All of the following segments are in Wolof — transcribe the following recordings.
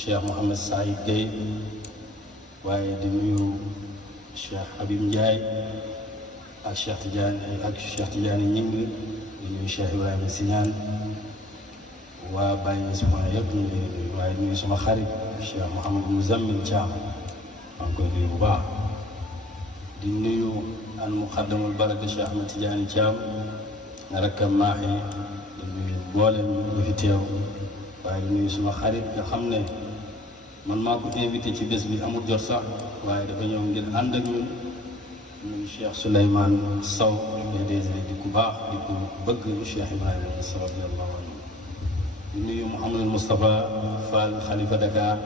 Cheikh Mouhamed Saïd Gueye waaye di nuyu Cheikh Habib Ndiaye ak Cheikh Tidiane Ñing di nuyu Cheikh Ibrahima Siñaan waa Baye Niass yëpp ñu ngi nuyu waaye nuyu suma xarit Cheikh Mouhamadou Mouzammil Thiam maa ngi koy nuyu bu baax di nuyu al muqaddamul baraka Cheikh Ahmed Tidiane Thiam nga rakkam maaxi di nuyu mboolem ñu fi teew waaye di nuyu suma xarit nga xam ne man maa ko invité ci bés bi amul jot sax waaye dafa ñëw ngir ànd ak ñun muy Cheikh Souleymane Sow PDG di ku baax di ku bëgg Cheikh Ibrahima Niass radiyallahu anhu di nuyu Mouhamadou Moustapha Fall Khalifa Dakar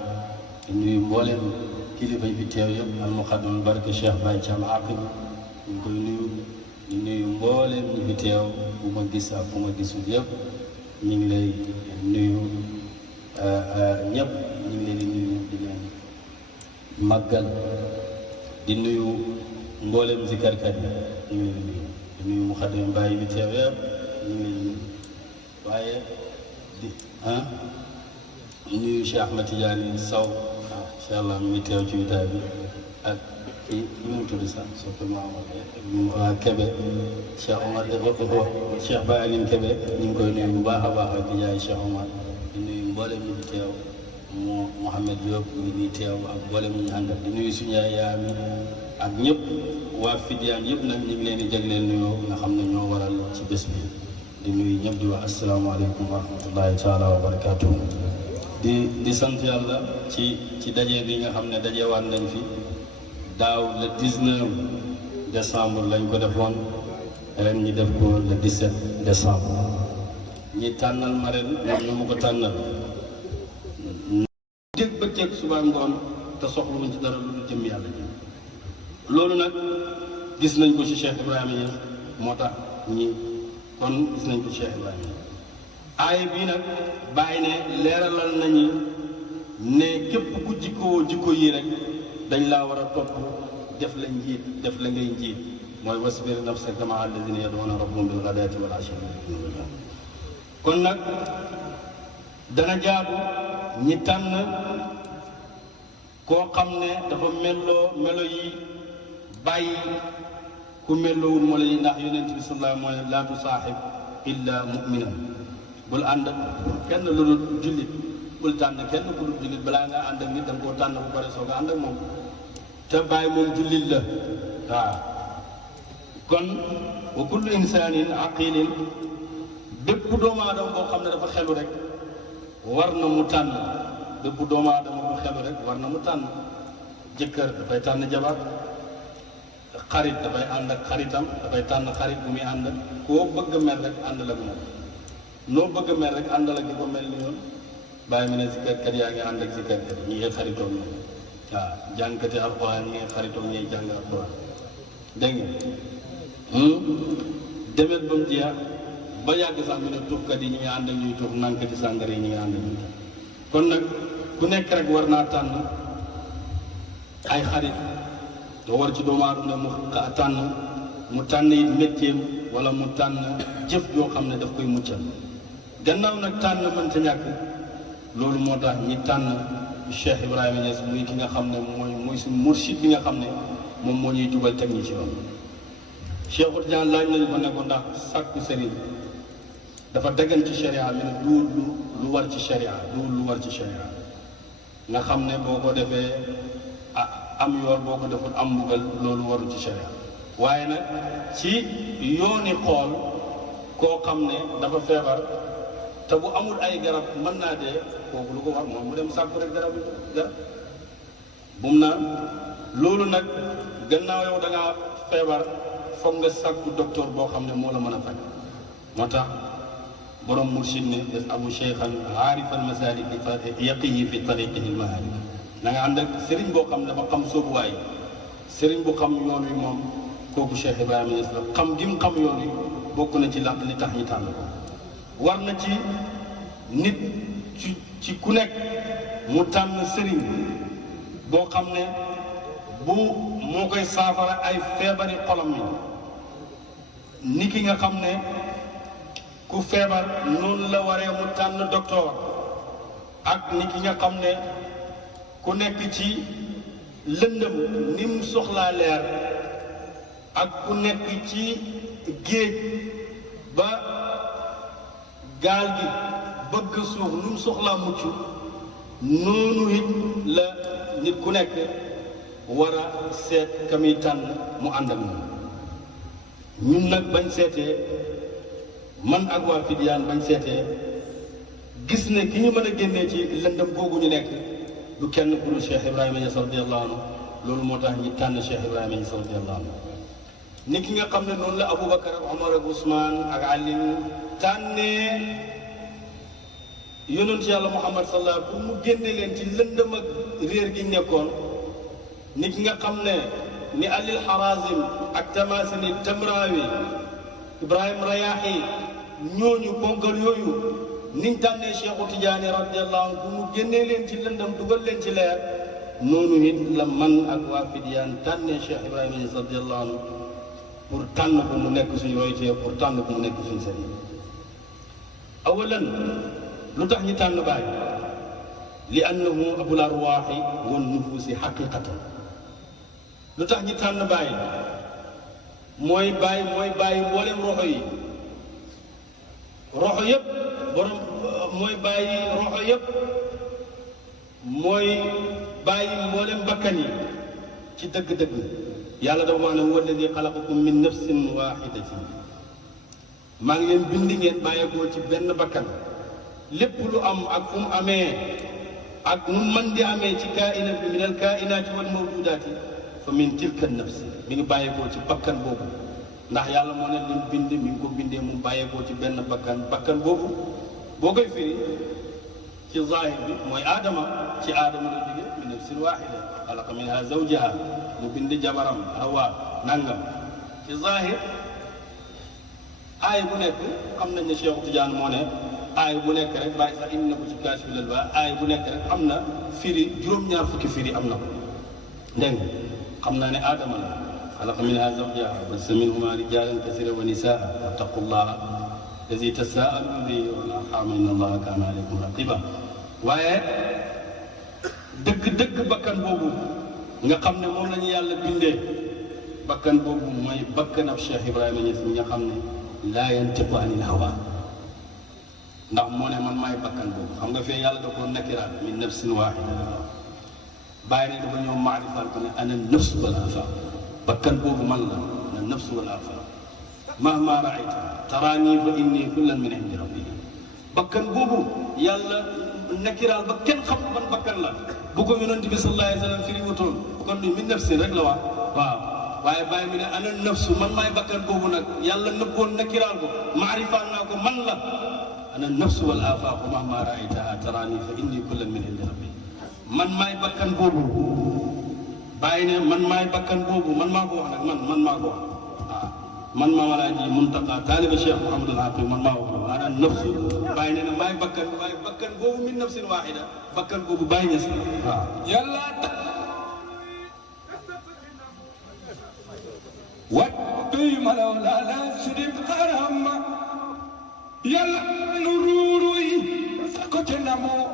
di nuyu mboolem kilifa yi fi teew yëpp al muqaddam barke Cheikh Baye Thiam Aqib ñu ngi koy nuyu di nuyu mboolem ñi fi teew bu ma gis ak bu ma gisul yëpp ñu ngi lay nuyu ñëpp ñu ngi leen di nuyu di leen màggal di nuyu mboolem zikarkat yi ñu ngi leen di nuyu muqaddam Baye bi teew yëpp ñu ngi leen di nuyu waaye di nuyu Cheikh Ahmed Tidiane Sow incha allah mi ngi teew ci witaay bi ak kii nu mu tudd sax surtout Mamadou Kébé Cheikh Omar Cheikh Baye Aline Kébé ñu ngi koy nuyu bu baax a baax ak di jaay Cheikh Omar di nuyu mboolem ñu fi teew Mouhamed Diop ñu ngi teew ak mboolem ñu àndal di nuyu suñu yaay mi ak ñëpp waa Fidiane yëpp nag ñu ngi leen di jagleel nuyoo nga xam ne ñoo waral ci bés bi di nuyu ñëpp di wax asalaamaaleykum wa rahmatullahi taala wa barakaatuhu di sant yàlla ci daje bi nga xam ne dajewaat nañ fi daaw le 19 décembre lañ ko defoon ren ñi def ko le 17 décembre ñi tànnal ma ren ñoom ñoo ma ko tànnal dégg ba teg suba ngoon te soxluwuñ ci dara lu jëm yàlla ji loolu nag gis nañ ko ci Cheikh Ibrahima Niass moo tax ñi kon gis nañ ko ci Cheikh Ibrahima aay bii nag bàyyi ne leeralal nañu ne képp ku jikko yi rek dañ laa war a topp def la njiit def la ngay njiit mooy wasbir nafsaka ma'a alladhina yad'una rabbahum bil ghadaati wal 'ashiyyi kon nag dana jaadu ñi tànn koo xam ne dafa melo yi bàyyi ku melowul moo la yi ndax yonent bi sallallahu moo ne laa tusaaxib illa mu'minan bul ànd kenn lu dul jullit bul tànn kenn ku dul jullit balaa nga ànd ak nit da nga koo tànn bu pare soo nga ànd ak moom te bàyyi moom jullit la waaw kon wa kullu insaanin aqilin bépp doomu aadama boo xam ne dafa xelu rek war na mu tànn bépp doomu aadama bu xelu rek war na mu tànn jëkkër dafay tànn jabar xarit dafay ànd ak xaritam dafay tànn xarit bu muy ànd koo bëgg a mel rek àndal ak moom noo bëgg a mel rek àndal ak di ko mel ni yoon bàyyi mu ne zikarkat yaa ngi ànd ak zikarkat ñi ngay xaritoog ñoom waaw jàngkati alxuraan ñi ngay xaritoog ñiy jàng alxuraan dégg nga demet ba mu jeex ba yàgg sax mu ne tuxkat yi ñi ngi ànd ak ñuy tux nankati sàngara yi ñi ngi ànd ak ñuy tux kon nag ku nekk rek war naa tànn ay xarit doo war ci doomu aadama mu tànn it métier wala mu tànn jëf yoo xam ne daf koy muccal gannaaw nag tànn mënta ñàkk loolu moo tax ñi tànn Cheikh Ibrahima Niass muy ki nga xam ne mooy suñu mursid bi nga xam ne moom moo ñuy jubal teg ñi ci yoon Cheikh Tidiane laaj nañu ko ne ko ndax sàkku sëriñ dafa daggan ci sharia mi ne du lu war ci sharia lu war ci sharia nga xam ne boo ko defee am yool boo ko deful am mbugal loolu warul ci sharia waaye nag ci yooni xool koo xam ne dafa feebar te bu amul ay garab mën naa dee kooku lu ko war moom mu dem sàkku rek garab bu mu naan loolu nag gannaaw yow da ngaa feebar foog nga sàkku docteur boo xam ne moo la mën a faj moo tax borom mursid ne abu cheikhan aarifal masalik yaqiyi fi tariqihi l maharib na nga ànd ak sëriñ boo xam ne dafa xam soobuwaay sëriñ bu xam yoon wi moom kooku Cheikh Ibrahima Niass la xam gi mu xam yoon wi bokk na ci li tax ñi tànn ko war na ci nit ci ku nekk mu tànn sëriñ boo xam ne moo koy saafara ay feebari xolam mi ni ki nga xam ne ku feebar noonu la waree mu tànn docteur ak ni ki nga xam ne ku nekk ci lëndëm ni mu soxlaa leer ak ku nekk ci géej ba gaal gi bëgg suuf nu mu soxlaa mucc noonu it la nit ku nekk war a seet ka muy tànn mu ànd ak moom ñun nag bañ seetee man ak waa Fidyaan bañ seetee gis ne ki ñu mën a génnee ci lëndëm googu ñu nekk du kenn ku dul Cheikh Ibrahima Niass radiyallahu anhu loolu moo tax ñi tànn Cheikh Ibrahima Niass radiyallahu anhu ni ki nga xam ne noonu la Aboubacar ak Omar ak Ousmane ak Ali tànnee yonent yàlla Muhammad sallallahu alayhi wa sallam pour mu génne leen ci lëndëm ak réer gi nekkoon ni ki nga xam ne ni Alil Harazim ak Tamasini Tamrawi Ibrahim Rayaahi ñooñu ponkal yooyu niñ tànnee Cheikhu Tidiane radiyallahu anhu pour mu génnee leen ci lëndëm dugal leen ci leer noonu it la man ak waa Fidyaan tànnee Cheikh Ibrahima Niass radiyallahu anhu pour tànn ko mu nekk suñu roytee pour tànn ko mu nekk suñu sëriñ awalan lu tax ñi tànn Baay li annahu abul arwaaxi wan nufuusi xaqiqatan lu tax ñi tànn Baay mooy Baay mboolem roxo yi roxo yëpp borom mooy Baay roxo yëpp mooy Baay mboolem bakkan yi ci dëgg-dëgg yàlla dafa wax ne huwa alladi xalaqakum min nafsin waaxidatin maa ngi leen bind ngeen bàyyeekoo ci benn bakkan lépp lu am ak fu mu amee ak nu man di amee ci kaina bi min al kainaati wal mawjudaati fa min tilka nafsi mi ngi bàyyeekoo ci bakkan boobu ndax yàlla moo ne lim bind mi ngi ko bindee mu bàyyeekoo ci benn bakkan boobu boo koy firi ci zahir bi mooy aadama ci aadama la jóge min nafsin waaxida xalaqa minha zawjaha mu bind jabaram Hawa nangam ci zahir aay bu nekk xam nañ ne Cheikh Tidiane moo ne aay bu nekk rek bàyyi sax indi na ko ci Kaashiful Albaas aay bu nekk rek am na firi juróom-ñaar fukki firi am na ko dégg nga xam naa ne aadama la xalaqa minha zawjaha wa bassa minhuma rijaalan kasiiran wa nisaa wattaqullaha allazi tasaaluna bihi wal arham inna allaha kaana alaykum raqiba waaye dëgg-dëgg bakkan boobu nga xam ne moom la ñu yàlla bindee bakkan boobu mooy bakkan ab Cheikh Ibrahima Niass mi nga xam ne laa yantiqu anil hawa ndax moo ne man maay bakkan boobu xam nga fee yàlla da ko nakiraat min nafsin waahida bàyyi ne dafa ñëw maarifaal ko ne ana nafs wal afaq bakkan boobu man la ana nafs wal afaq mahma raayta taraani fa inni kullan min indi rabbi bakkan boobu yàlla nakiraal ba kenn xam ban bakkan la bu ko yonent bi sallallahu alayhi wa sallam firi wutoon kon ni min nafsin rek la wax waaw waaye bàyyi mi ne ana nafsu man maay bakkan boobu nag yàlla nëbboon nakiraal ko maarifaal naa ko man la ana nafsu wal afaaqu mahma raaytaha taraani fa inni kullan min indi rabbi man maay bakkan boobu bàyyi ne man maay bakkan boobu man maa ko wax nag man maa ko wax waaw man maa walaa ji muntaqa taaliba Cheikh Mouhamadul Hafiz man maa wax loolu ana nafsu bàyyi ne maay bakkan boobu min nafsin waahida bakkan boobu bàyyi ñes waaw yàlla wattuy malaw laala sudib xarama yàlla nu ruuruy sa ko ci namoo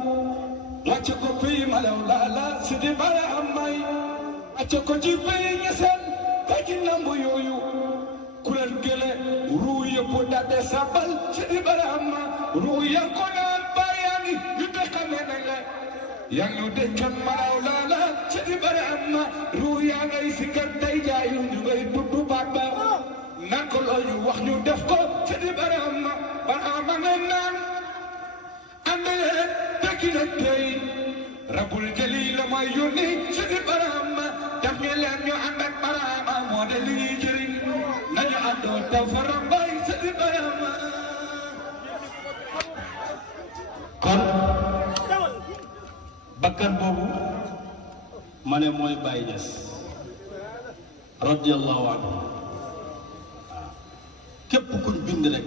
wàcce ko pay malaw laala sudib xaramay wàcce ko ci pay ñeseen ka ci nambu yooyu kuréel gële ruu yëpp dadde sabal sudib xarama ruu ya ko naan bàyyaani yu dëkka menele yang ñu dëkkan malaw laala sudib xarama ruu yaa ngay sikkar day jaayu ñu ngay tudd baba nanko looyu wax ñu def ko sudib xarama barama nga naan andale tekki na tey rabul jëli la may yónni sudib xarama daf ñu leen ñu ànd ak barama moo de li ñuy jëriñ nañu àndoo taw faram bay sudib xarama kon bakkan boobu ma ne mooy Baay Ñas radiyallahu anhu képp kuñ bind rek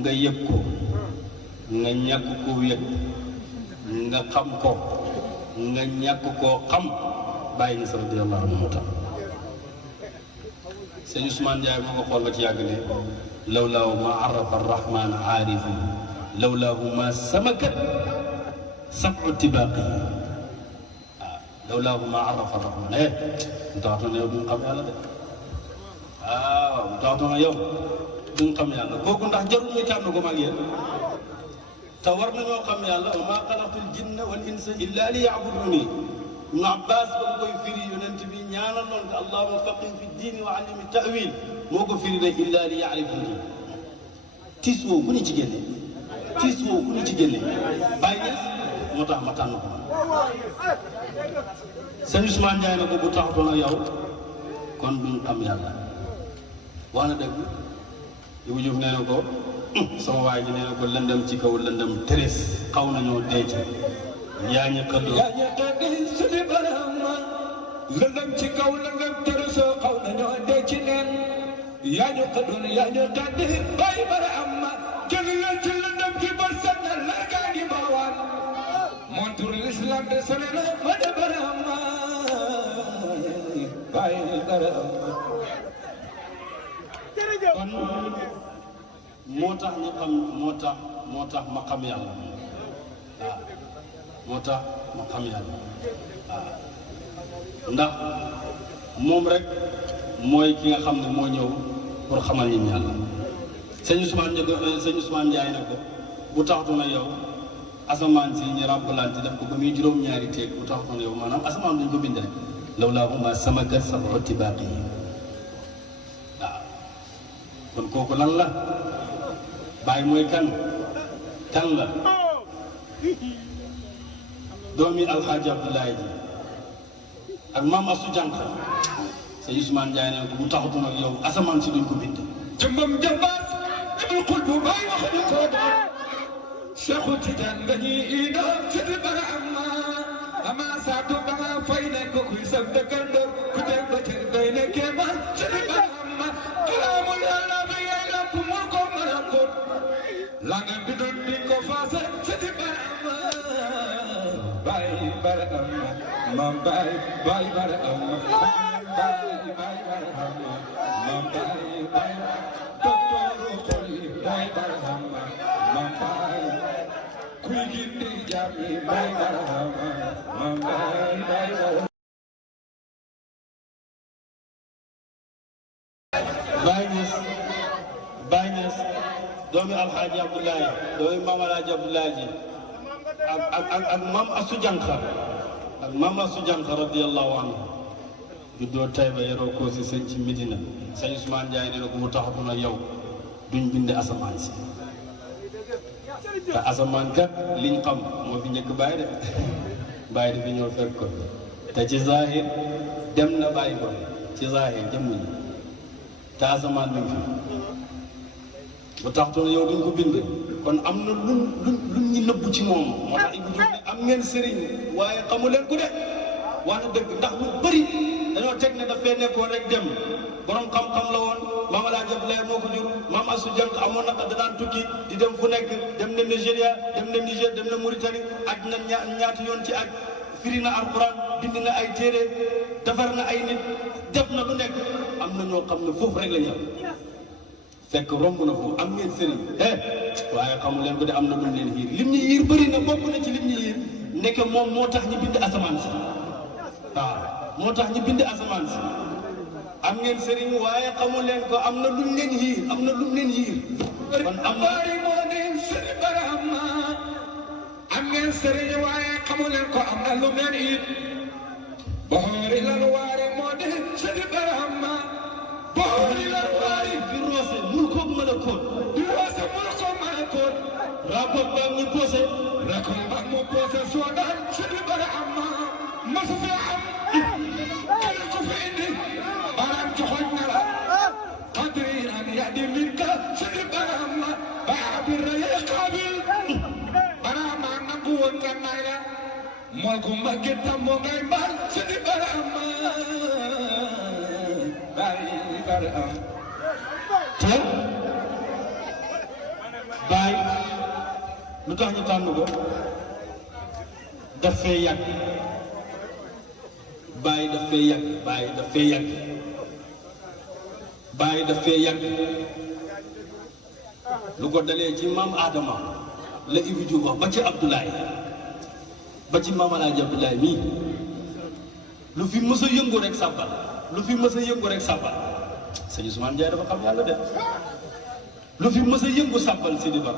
nga yëg ko nga ñàkk koo yëg nga xam ko nga ñàkk koo xam Baay Ñas radiyallahu anhu moo tax sëñ Ousmane Ndiaye moo nga xool ba ci yàgg ne lawlaahu ma arafa arrahman aarifun lawlaahu ma samakat sabu tibaaqi lawlaahu maa arafa rahman mu taxatoon yow duñ xam yàlla de waaw mu taxatoon yow duñ xam yàlla kooku ndax jarul muy tànn ko mag yéen te war nañoo xam yàlla wa maa xalaqtul jinna wal insa illa li yaabuduni Ibn Abbas ba mu koy firi yonent bi ñaanal noonu te allahumma faqih fi diini wa allimi ta'wil moo ko firi de illa li yaarifuni tiis woowu ku ni ci génne tiis woowu ku ni ci génne bàyyi ñes moo tax ma tànn ko sëñ Ousmane Ndiaye na ko bu taxatoon ak yow kon duñ xam yàlla wax na dëgg Ibou Diouf nee na ko sama waay ji nee na ko lëndëm ci kaw lëndëm tërës xaw nañoo denc yaa ñu xëdd suñu barama lëndëm ci kaw lëndëm tërës xaw nañoo denc neen yaa ñu xëddoon yaa ñu xëdd bay barama jël leen ci lëndëm ci bër set na la gaa ngi baawaan montur l'islam de sone na ma de barama bay barama kon moo tax ñu xam moo tax ma xam yàlla waaw moo tax ma xam yàlla waaw ndax moom rek mooy ki nga xam ne moo ñëw pour xamal nit yàlla sëñ Ousmane Ndiaye ne ko bu taxatu na yow asamaan si ñu ràbbalante def ko ba muy juróom-ñaari teeg bu taxatu na yow maanaam asamaan duñ ko bind rek lawlaahu maa samakat sab'u tibaaqi waaw kon kooku lan la Baay mooy kan la doomi Alxaaji Abdoulaye ji ak maam Asu Jànq sëñ Ousmane Ndiaye ne ko bu taxatu nag yow asamaan si duñ ko bind jëmbam jàmbaar ibul xulbu baay wax ñu ko Seexu Tijaan nga ñuy ida sidi bara ama saatu ba nga fay ne ko kuy sa dëkkandoo ku teg ba ci doy ne kéema sidi bara ama kalaamul yàlla bi yàlla ku mu ko mën a ko la nga bidon di ko faase sidi bara ama baay bara ama maam baay bara ama baay bara ama maam baay docteur xol yi baay bara ama maam baay kuy gindi jaam yi baay bara ama maam baay bara Baay Ñas doomi Alxaaji Abdoulaye doomi maam Alaaji Abdoulaye ji ak maam Asu Jànq radiyallahu anhu juddoo Tayba yeroo ko si sëñ ci Medina sëñ Ousmane Ndiaye ne na ko mu taxatu na yow duñ bind asamaan si te asamaan kat liñ xam moo fi njëkk bàyyi de bàyyi di fi ñëw fekk ko te ci zahir dem na bàyyi ko ci zahir jëmmuñ te asamaan mi fi bu taxatu na yow duñ ko bind kon am na luñ ñu nëbbu ci moom moo tax Ibou Diouf ne am ngeen sëriñ waaye xamu leen ku de wax na dëgg ndax lu bëri dañoo teg ne dafay nekkoon rek dem borom xam-xam la woon maam Alaaji Abdoulaye moo ko jur maam Asu Jànq amoon na da daan tukki di dem fu nekk dem na Nigéria dem na Niger dem na Mauritanie aj na ñaati yoon ci aj firi na alquran bind na ay téere defar na ay nit def na lu nekk am na ñoo xam ne foofu rek la ñu am fekk romb na foofu am ngeen sëriñ waaye xamu leen ko de am na lu leen yiir lim ñu yiir bëri na bokk na ci lim ñu yiir nekk moom moo tax ñu bind asamaan si waaw moo tax ñu bind asamaan si am ngeen sëriñ waaye xamu leen ko am na luñ leen yiir am na luñ leen yiir kon am na moo ne sëriñ barama am ngeen sëriñ waaye xamu leen ko am na lu leen yiir boxoori lan waare moo ne sëriñ barama boxoori lan waare bi roose mul ko mën a koon di roose mul ko mën a koon rapport baa ngi posé rakol ba mu posé soo daan sëriñ barama masu fi am kenn ko fi indi baram joxoñ na la qadri an yadi minka sëriñ barama baa bi rëy qaabil barama nangu woon nga nay la mool ko mbagget tam moo ngay mbaal sëriñ barama bàyyi barama te baay lu tax ñu tànn ko daf fee yàgg baay daf fee yàgg baay daf fee yàgg baay daf fee yàgg lu ko dalee ci maam Adama la Ibou Diouf wax ba ci Abdoulaye ba ci maam Alaaji Abdoulaye mii lu fi mës a yëngu rek sàbbal lu fi mës a yëngu rek sàbbal sëñ Ousmane Ndiaye dafa xam yàlla de lu fi mës a yëngu sàbbal si di ba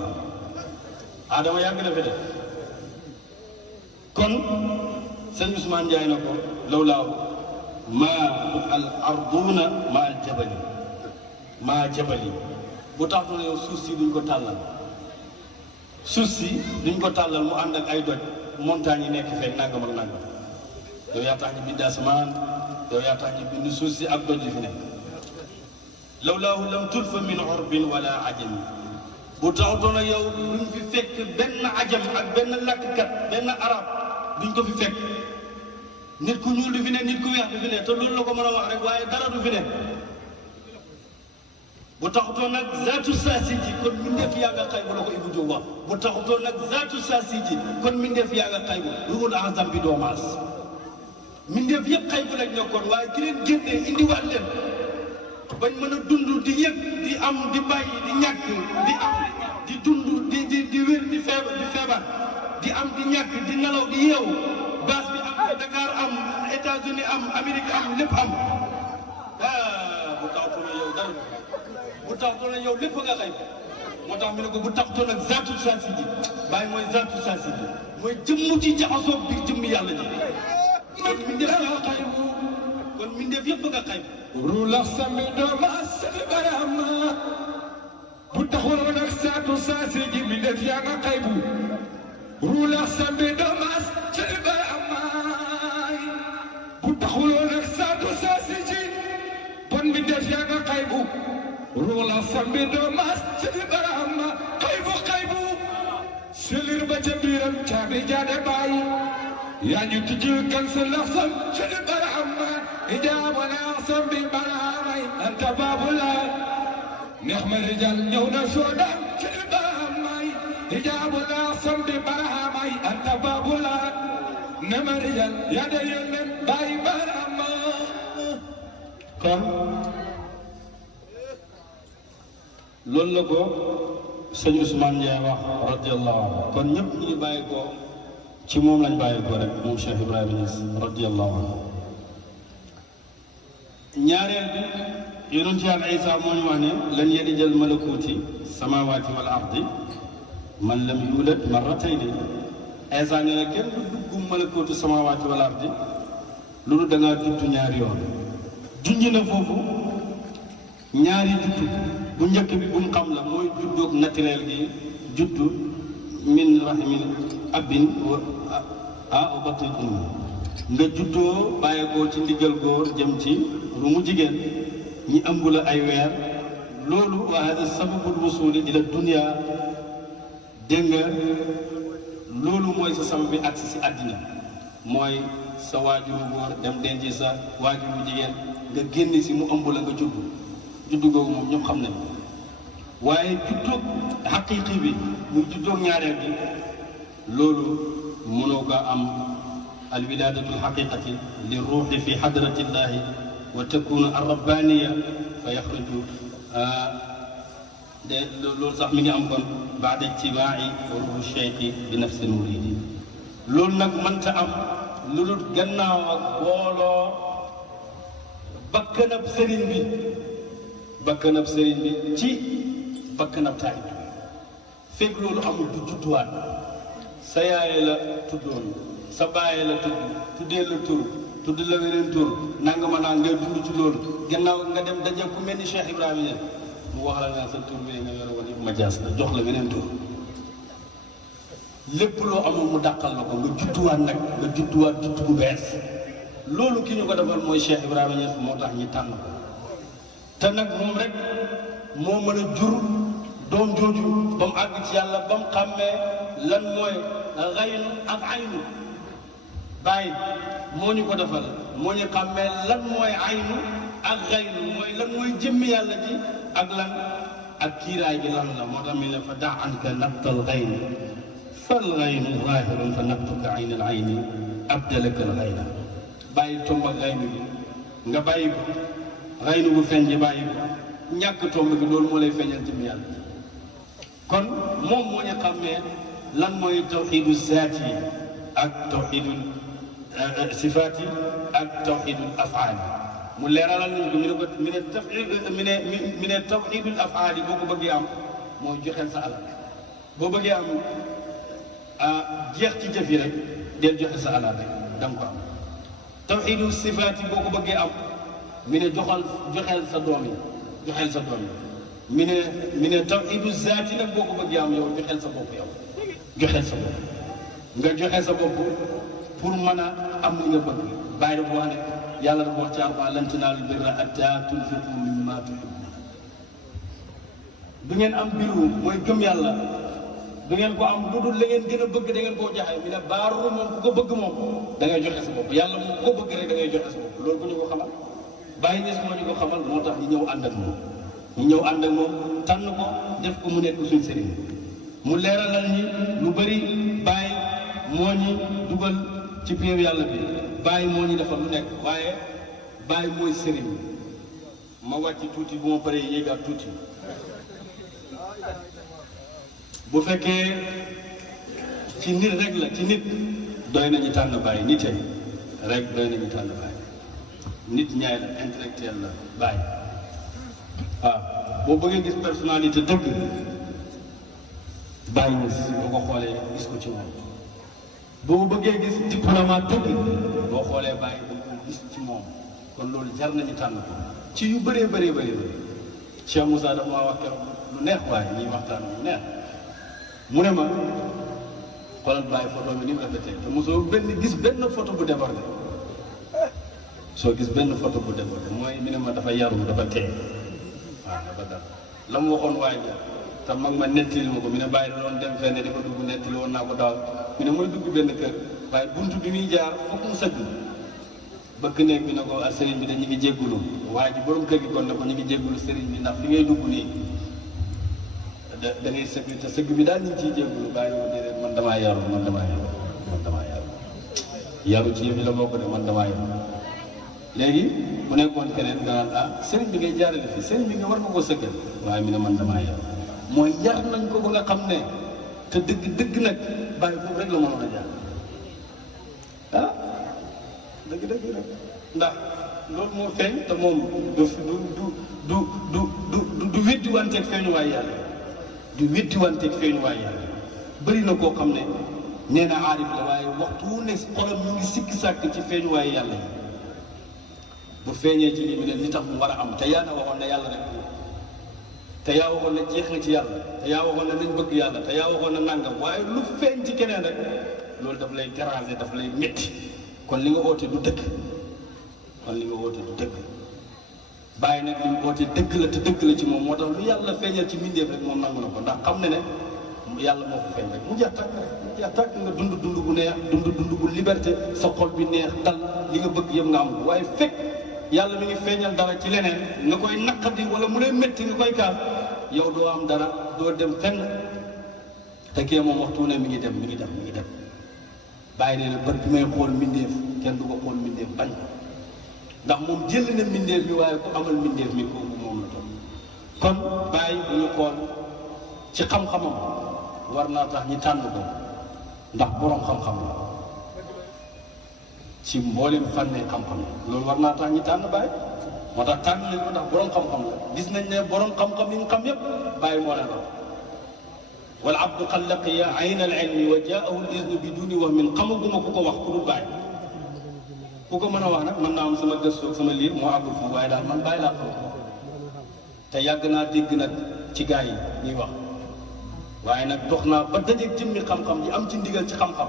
Adama yàgg na fi de kon sëñ Ousmane Ndiaye na ko lawlaaw maa al arduna maa al jabali maa jabali bu tax na yow suuf si duñ ko tàllal suuf si duñ ko tàllal mu ànd ak ay doj montagne yi nekk fee nangam ak nangam yow yaa tax ñu bind asamaan yow yaa tax ñu bind suuf si ak doj yi fi nekk lawlaahu lam tulfa min urbin wala ajami bu taxutoon ak yow duñ fi fekk benn ajam ak benn lakkkat benn arab duñ ko fi fekk nit ku ñuul du fi ne nit ku weex du fi ne te loolu la ko mën a wax rek waaye dara du fi ne bu taxutoon nag zaatu saasi ji kon mbindeef yaa nga xay bu la ko Ibou Diop wax bu taxutoon nag zaatu saasi ji kon mbindeef yaa nga xay bu ruhul azam bi doomaas mbindeef yëpp xay bu lañ nekkoon waaye ki leen génnee indiwaat leen bañ mën a dund di yëg di am di bàyyi di ñàkk di am di dund di wér di feebar di am di ñàkk di nelaw di yeewu baas bi am Dakar am États-Unis am Amérique am lépp am bu taxutoon yow dara bu taxutoon yow lépp nga xay moo tax mu ne ko bu taxutoon ak zaatu saasi ji bàyyi mooy zaatu saasi ji mooy jëmm ci jaxasoo bi jëmm yàlla ji kon mbindeef nga xay kon mbindeef yëpp nga xay rula sami dooma sali barama bu taxuloon ak zaatu saasi ji mbindeef yaa nga xay bu rula sami dooma sali barama bu taxuloon ak zaatu saasi ji bon mbindeef yaa nga xay bu rula sami dooma sali barama xay bu selir ba ca biiram caabi jaade bàyyi yaa ñu tijjil kan sa lafsam sali barama ijaaba lafsam bi baraamay anta baabula neex ma rijal ñëw na soodam sali baramay ijaaba lafsam bi baraamay anta baabula ne ma rijal yaa de yónneen bàyyi barama kon loolu la ko sëñ Ousmane Ndiaye wax radiyallahu anhu kon ñëpp ñu ngi bàyyi ko ci moom lañ bàyyi ko rek moom Cheikh Ibrahima Niass radiyallahu anhu ñaareel bi yonent Yàlla Isa moo ñu wax ne lan yalijal malakuuti samaawaati wal ardi man lam yulad marratayni Isa nee na kenn du dugg malakuuti samaawaati wal ardi loolu da ngaa juddu ñaari yoon junj na foofu ñaari juddu bu njëkk bi bu mu xam la mooy juddoog naturel gi juddu min rahimin abin wa batin ummi nga juddoo bàyyeekoo ci ndigal góor jëm ci rumu jigéen ñi ëmb la ay weer loolu wa hada sababul wusuli ila dunia dégg nga loolu mooy sa sabab bi agsi si àddina mooy sa waajuru góor dem denc sa waajuru jigéen nga génn si mu ëmb la nga juddu googu moom ñëpp xam nañ waaye juddoog xaqiiqi bi muy juddoog ñaareel bi loolu mënoo ko am alwilaadatu alxaqiqati li ruuxi fi xadrati llahi wa takunu arrabbaniya fa yaxruju de loolu sax mi ngi am kon baada ijtimaai ruuxu cheikhi bi nafsi muridi loolu nag mënta am lu dul gannaaw ak booloo bakkanab sëriñ bi ci bakkanab taalibe bi fekk loolu amul du judduwaat sa yaay la tuddoon sa baay la tuddee la tur tudd la weneen tur nanga ma naan ngay dund ci loolu gannaaw nga dem daje ku mel ni Cheikh Ibrahima Niass mu wax la ne sa tur bi nga yore woon yëpp ma jaas la jox la weneen tur lépp loo amul mu dàqal la ko nga judduwaat nag nga judduwaat judd bu bees loolu ki ñu ko defal mooy Cheikh Ibrahima Niass moo tax ñi tànn ko te nag moom rek moo mën a jur doom jooju ba mu àgg ci yàlla ba mu xàmmee lan mooy xaynu ak aynu bàyyi moo ñu ko defal moo ñu xàmmee lan mooy aynu ak xaynu mooy lan mooy jëmmi yàlla ji ak lan ak kiiraay gi lan la moo tax mi ne fa daa anka nabtal xayni fal xaynu zaahirun fa nabtuka ayna al ayni abdalaka al xayna bàyyi tomb ak xaynu gi nga bàyyi ko xaynu bu feeñ ji bàyyi ko ñàkk tomb gi loolu moo lay feeñal jëmmi yàlla kon moom moo ñu xàmmee lan mooy tawxiidu zaati ak tawxiidul sifaati ak tawxidul afaali mu leeralal nañ ko mi ne ko mi ne tawxidul afaali boo ko bëggee am mooy joxeel sa alal boo bëggee am jeex ci jëf yi rek del joxe sa alal rek da nga ko am tawxidul sifaati boo ko bëggee am mi ne joxeel sa doom yi joxeel sa doom yi mi ne tawxidul zaati nag boo ko bëggee am yow joxeel sa bopp yow joxeel sa bopp nga joxe sa bopp pour mën a am li nga bëgg bàyyi dafa wax ne yàlla dafa wax ci Alxuraan lan tanaalul birra hattaa tunfiqu mimmaa tuhibbuun du ngeen am biru mooy gëm yàlla du ngeen ko am lu dul la ngeen gën a bëgg da ngeen koo joxe mi ne baaru moom ku ko bëgg moom da ngay joxe sa bopp yàlla moom ku ko bëgg rek da ngay joxe sa bopp loolu bu ñu ko xamal bàyyi des moo ñu ko xamal moo tax ñu ñëw ànd ak moom ñu ñëw ànd ak moom tànn ko def ko mu nekk suñ sëriñ mu leeralal ñi lu bëri bàyyi moo ñi dugal ci péew yàlla bi bàyyi moo ñu defal lu nekk waaye bàyyi mooy sëriñ ma wàcc tuuti bu ma paree yéegaat tuuti bu fekkee ci nit rek la ci nit doy nañu tànn bàyyi nite rek doy nañu tànn bàyyi nit ñaay la intellectuel la bàyyi waaw boo bëggee gis personnalité dëgg bàyyi na si boo ko xoolee gis ko ci moom boo bëggee gis diplomate dëgg boo xoolee bàyyi dañ ko gis ci moom kon loolu jar nañu tànn ko ci yu bëree bëree bëri Cheikh Moussa dafa maa wax keroog lu neex waaye ñuy waxtaan lu neex mu ne ma xoolal bàyyi photo bi ni mu rafetee te mosoo gis benn photo bu débordé soo gis benn photo bu débordé mooy mi ne ma dafa yaru dafa tee waaw dafa dal la mu waxoon waaye ja te mag ma nettali ma ko mi ne bàyyi da doon dem fenn di ko dugg nettali woon naa ko daaw mi ne mooy dugg benn kër waaye buntu bi muy jaar fokk mu sëgg bëgg néeg bi ne ko ah sëriñ bi dañu ngi jéggulu waaye ji borom kër gi kon ne ko ñu ngi jéggulu sëriñ bi ndax fi ngay dugg nii da ngay sëgg te sëgg bi daal ñu ngi ciy jéggulu bàyyi ko déedéet man damaa yaru yaru ci yëf yi la bokk de man damaa yaru léegi mu nekkoon keneen danaan ah sëriñ bi ngay jaarale fii sëriñ bi nga war nga ko sëggal waaye mi ne man damaa yaru mooy yar nañ ko ba nga xam ne te dëgg nag bàyyi foofu rek la mënoon a jaar ah dëgg rek ndax loolu moo feeñ te moom du weddi wanteeg feeñuwaay yàlla du weddi wanteeg feeñuwaay yàlla bëri na koo xam ne nee na aarif la waaye waxtu wu ne xolam mu ngi sikki sàkk ci feeñuwaay yàlla yi bu feeñee ci lii mi ne li tax mu war a am te yaa na waxoon ne yàlla rek te yaa waxoon ne jeex nga ci yàlla te yaa waxoon ne nañ bëgg yàlla te yaa waxoon ne nangam waaye lu feeñ ci keneen rek loolu daf lay déranger daf lay métti kon li nga oote du dëgg bàyyi nag li mu oote dëgg la te dëgg la ci moom moo tax lu yàlla feeñal ci mbindeef rek moom nangu na ko ndax xam ne ne yàlla moo ko feeñ rek mu jeex tàkk nga dund bu neex dund bu liberté sa xol bi neex dal li nga bëgg yëpp nga am waaye fekk yàlla mi ngi feeñal dara ci leneen nga koy naqadi wala mu lay métti nga koy kaas yow doo am dara doo dem fenn te kee moom waxtu ne mi ngi dem bàyyi nee na bët bi may xool mbindeef kenn du ko xool mbindeef bañ ndax moom jël na mbindeef mi waaye ku amal mbindeef mi kooku moom la toog kon bàyyi bu ñu xool ci xam-xamam war naa tax ñi tànn ko ndax boroom xam-xam la ci mboolem fànnee xam-xam loolu war naa tax ñi tànn bàyyi moo tax tànn nañ ko ndax boroom xam-xam la gis nañ ne boroom xam-xam yi nga xam yépp bàyyi moo leen wal abdu qad laqiya ayna al ilmi wa jaahu al iznu bi duni wahmin xamaguma ku ko wax ku dul bàyyi ku ko mën a wax nag mën naa am sama gëstu ak sama liir moo àggul foofu waaye daal man bàyyi laa xam te yàgg naa dégg nag ci gaa yi ñuy wax waaye nag dox naa ba dajeeg jëmmi xam-xam yi am ci ndigal ci xam-xam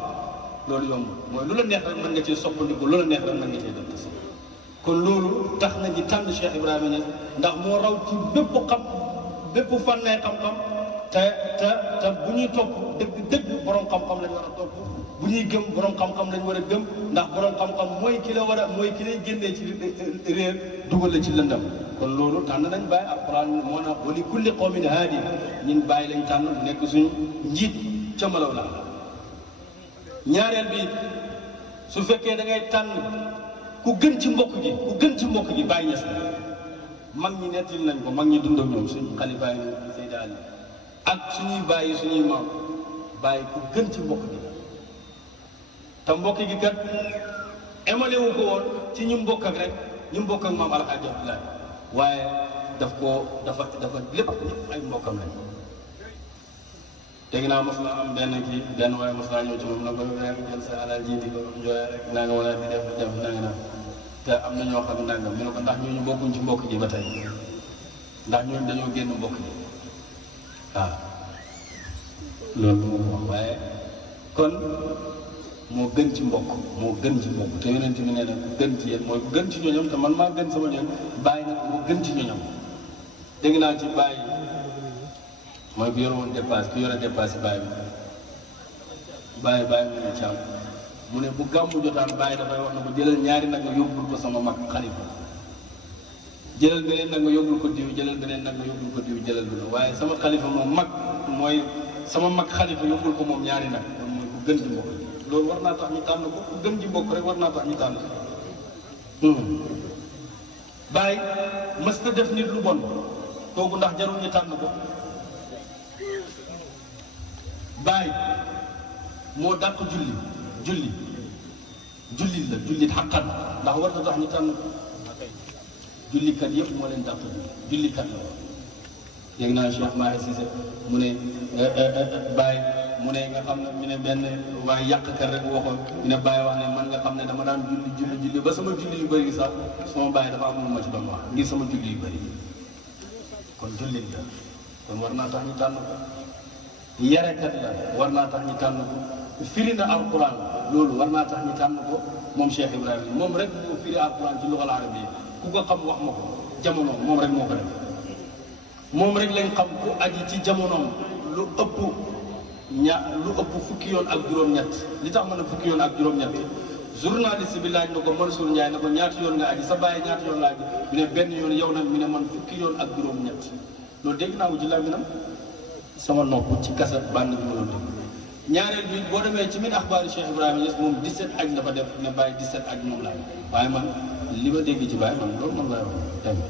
loolu yomb mooy lu la neex rek mën nga cee soppandiku lu la neex rek mën nga cee def kon loolu tax na ñi tànn Cheikh Ibrahima Niass ndax moo raw ci bépp fànnee xam-xam te bu ñuy topp dëgg borom xam-xam lañ war a topp bu ñuy gëm borom xam-xam lañ war a gëm ndax borom xam-xam mooy ki la war a mooy ki lay génnee ci réer dugal la ci lëndam kon loolu tànn nañ bàyyi alquran moo na wa li kulli qawmin haadi ñun bàyyi lañ tànn nekk suñu njiit ca malaw la ñaareel bi su fekkee da ngay tànn ku gën ci mbokk gi bàyyi ñes la mag ñi nettali nañ ko mag ñi dund ak ñoom suñu xalifa yi Seydi Ali ak suñuy bàyyi suñuy maam bàyyi ku gën ci mbokk gi te mbokk gi kat émale wu ko woon ci ñi mbokk ak rek ñi mbokk ak maam Alxaaji Abdoulaye waaye dafa lépp ñëpp ay mbokkam lañ. dégg naa mos na am benn waaye mos naa ñëw ci moom na ko yaa ngi jël sa alal ji di ko jooyee rek naa nga wala di def naa nga te am na ñoo xam ne nangam ñu ne ko ndax ñooñu bokkuñ ci mbokk ji ba tey ndax ñooñu dañoo génn mbokk ji waaw loolu moo ko wax waaye kon moo gën ci mbokk te yonent bi nee na ku gën ci yéen mooy ku gën ci ñoñam te man maa gën sama ñoñ bàyyi nag moo gën ci ñoñam dégg naa ci bàyyi mooy ku yore woon dépasse ku yore dépasse bàyyi mu ne caam mu ne bu gàmmu jotaan bàyyi dafay wax na ko jëlal ñaari nag nga yóbbul ko sama mag xalifa jëlal beneen nag nga yóbbul ko diw jëlal beneen nag nga yóbbul ko diw jëlal beneen waaye sama xalifa moom mag mooy sama mag xalifa yóbbul ko moom ñaari nag moom mooy ku gën ci mbokk loolu war naa tax ñu tànn ko ku gën ci mbokk rek war naa tax ñu tànn ko bàyyi mës na def nit lu bon kooku ndax jarul ñu tànn ko bàyyi moo dàq jullit la jullit xaqan ndax war na tax ñu tànn ko jullikat yëpp moo leen dàq jullikat la woon dégg naa Cheikh Mahi Cissé mu ne Baye mu ne nga xam ne mu ne benn waaye yàqkat rek waxoon mu ne Baye wax ne man nga xam ne dama daan julli ba sama julli yu bëri sax sama Baye dafa am lu ma ci doon wax ngir sama julli yu bëri kon jullit la kon war naa tax ñu tànn ko yarekat la war naa tax ñu tànn ko firi na alquran loolu war naa tax ñu tànn ko moom Cheikh Ibrahima moom rek moo firi alquran ci lugal arabi ku ko xam wax ma ko jamono moom rek moo ko def moom rek lañ xam ku aji ci jamonoom lu ëpp fukki yoon ak juróom-ñett li tax ma ne fukki yoon ak juróom-ñett journaliste bi laaj na ko Mansour Ndiaye na ko ñaata yoon nga aji sa bàyyi ñaata yoon la aji mu ne benn yoon yow nag mu ne man fukki yoon ak juróom-ñett loolu dégg naa ko ci làmminam sama nopp ci kaset bànn bi ma doon dégg ñaareel bi boo demee ci min axbaari Cheikh Ibrahima Niass moom 17 aj dafa def ne bàyyi 17 aj moom laay waaye man li ma dégg ci bàyyi man loolu man laay wax tamit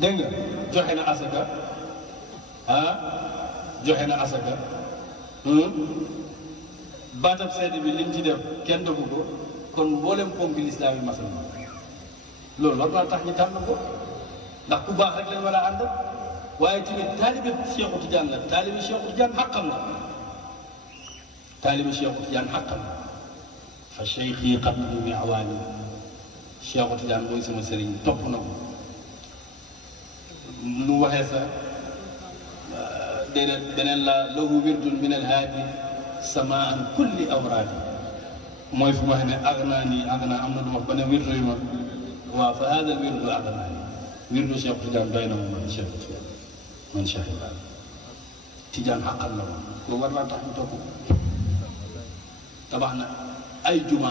dégg nga joxe na asaka joxe na asaka baatab seede bi lim ci def kenn defu ko kon mboolem ponk lislaam yi masal loolu war naa tax ñu tànn ko ndax ku baax rek lañ war a ànd waaye tamit taalibe Cheikhu Tidiane la taalibe Cheikhu Tidiane xaqam la taalibe Cheikhu Tidiane xaqam la fa cheikhi qablu mi'waani Cheikhu Tidiane mooy sama sëriñ topp na ko lu waxee sa déedéet beneen la lahu wirdun min alhaadi samaan kulli awraadi mooy fu ma waxee ne agnaani agnaa am na lu wax ba ne wirdu yu ma waaw fa hada al wirdu agnaani wirdu Cheikh Tidiane doy na ma man Cheikh Tidiane man Cheikh Ibrahima Tidiane xaqal la woon loolu war naa tax ñu topp tabax na ay juma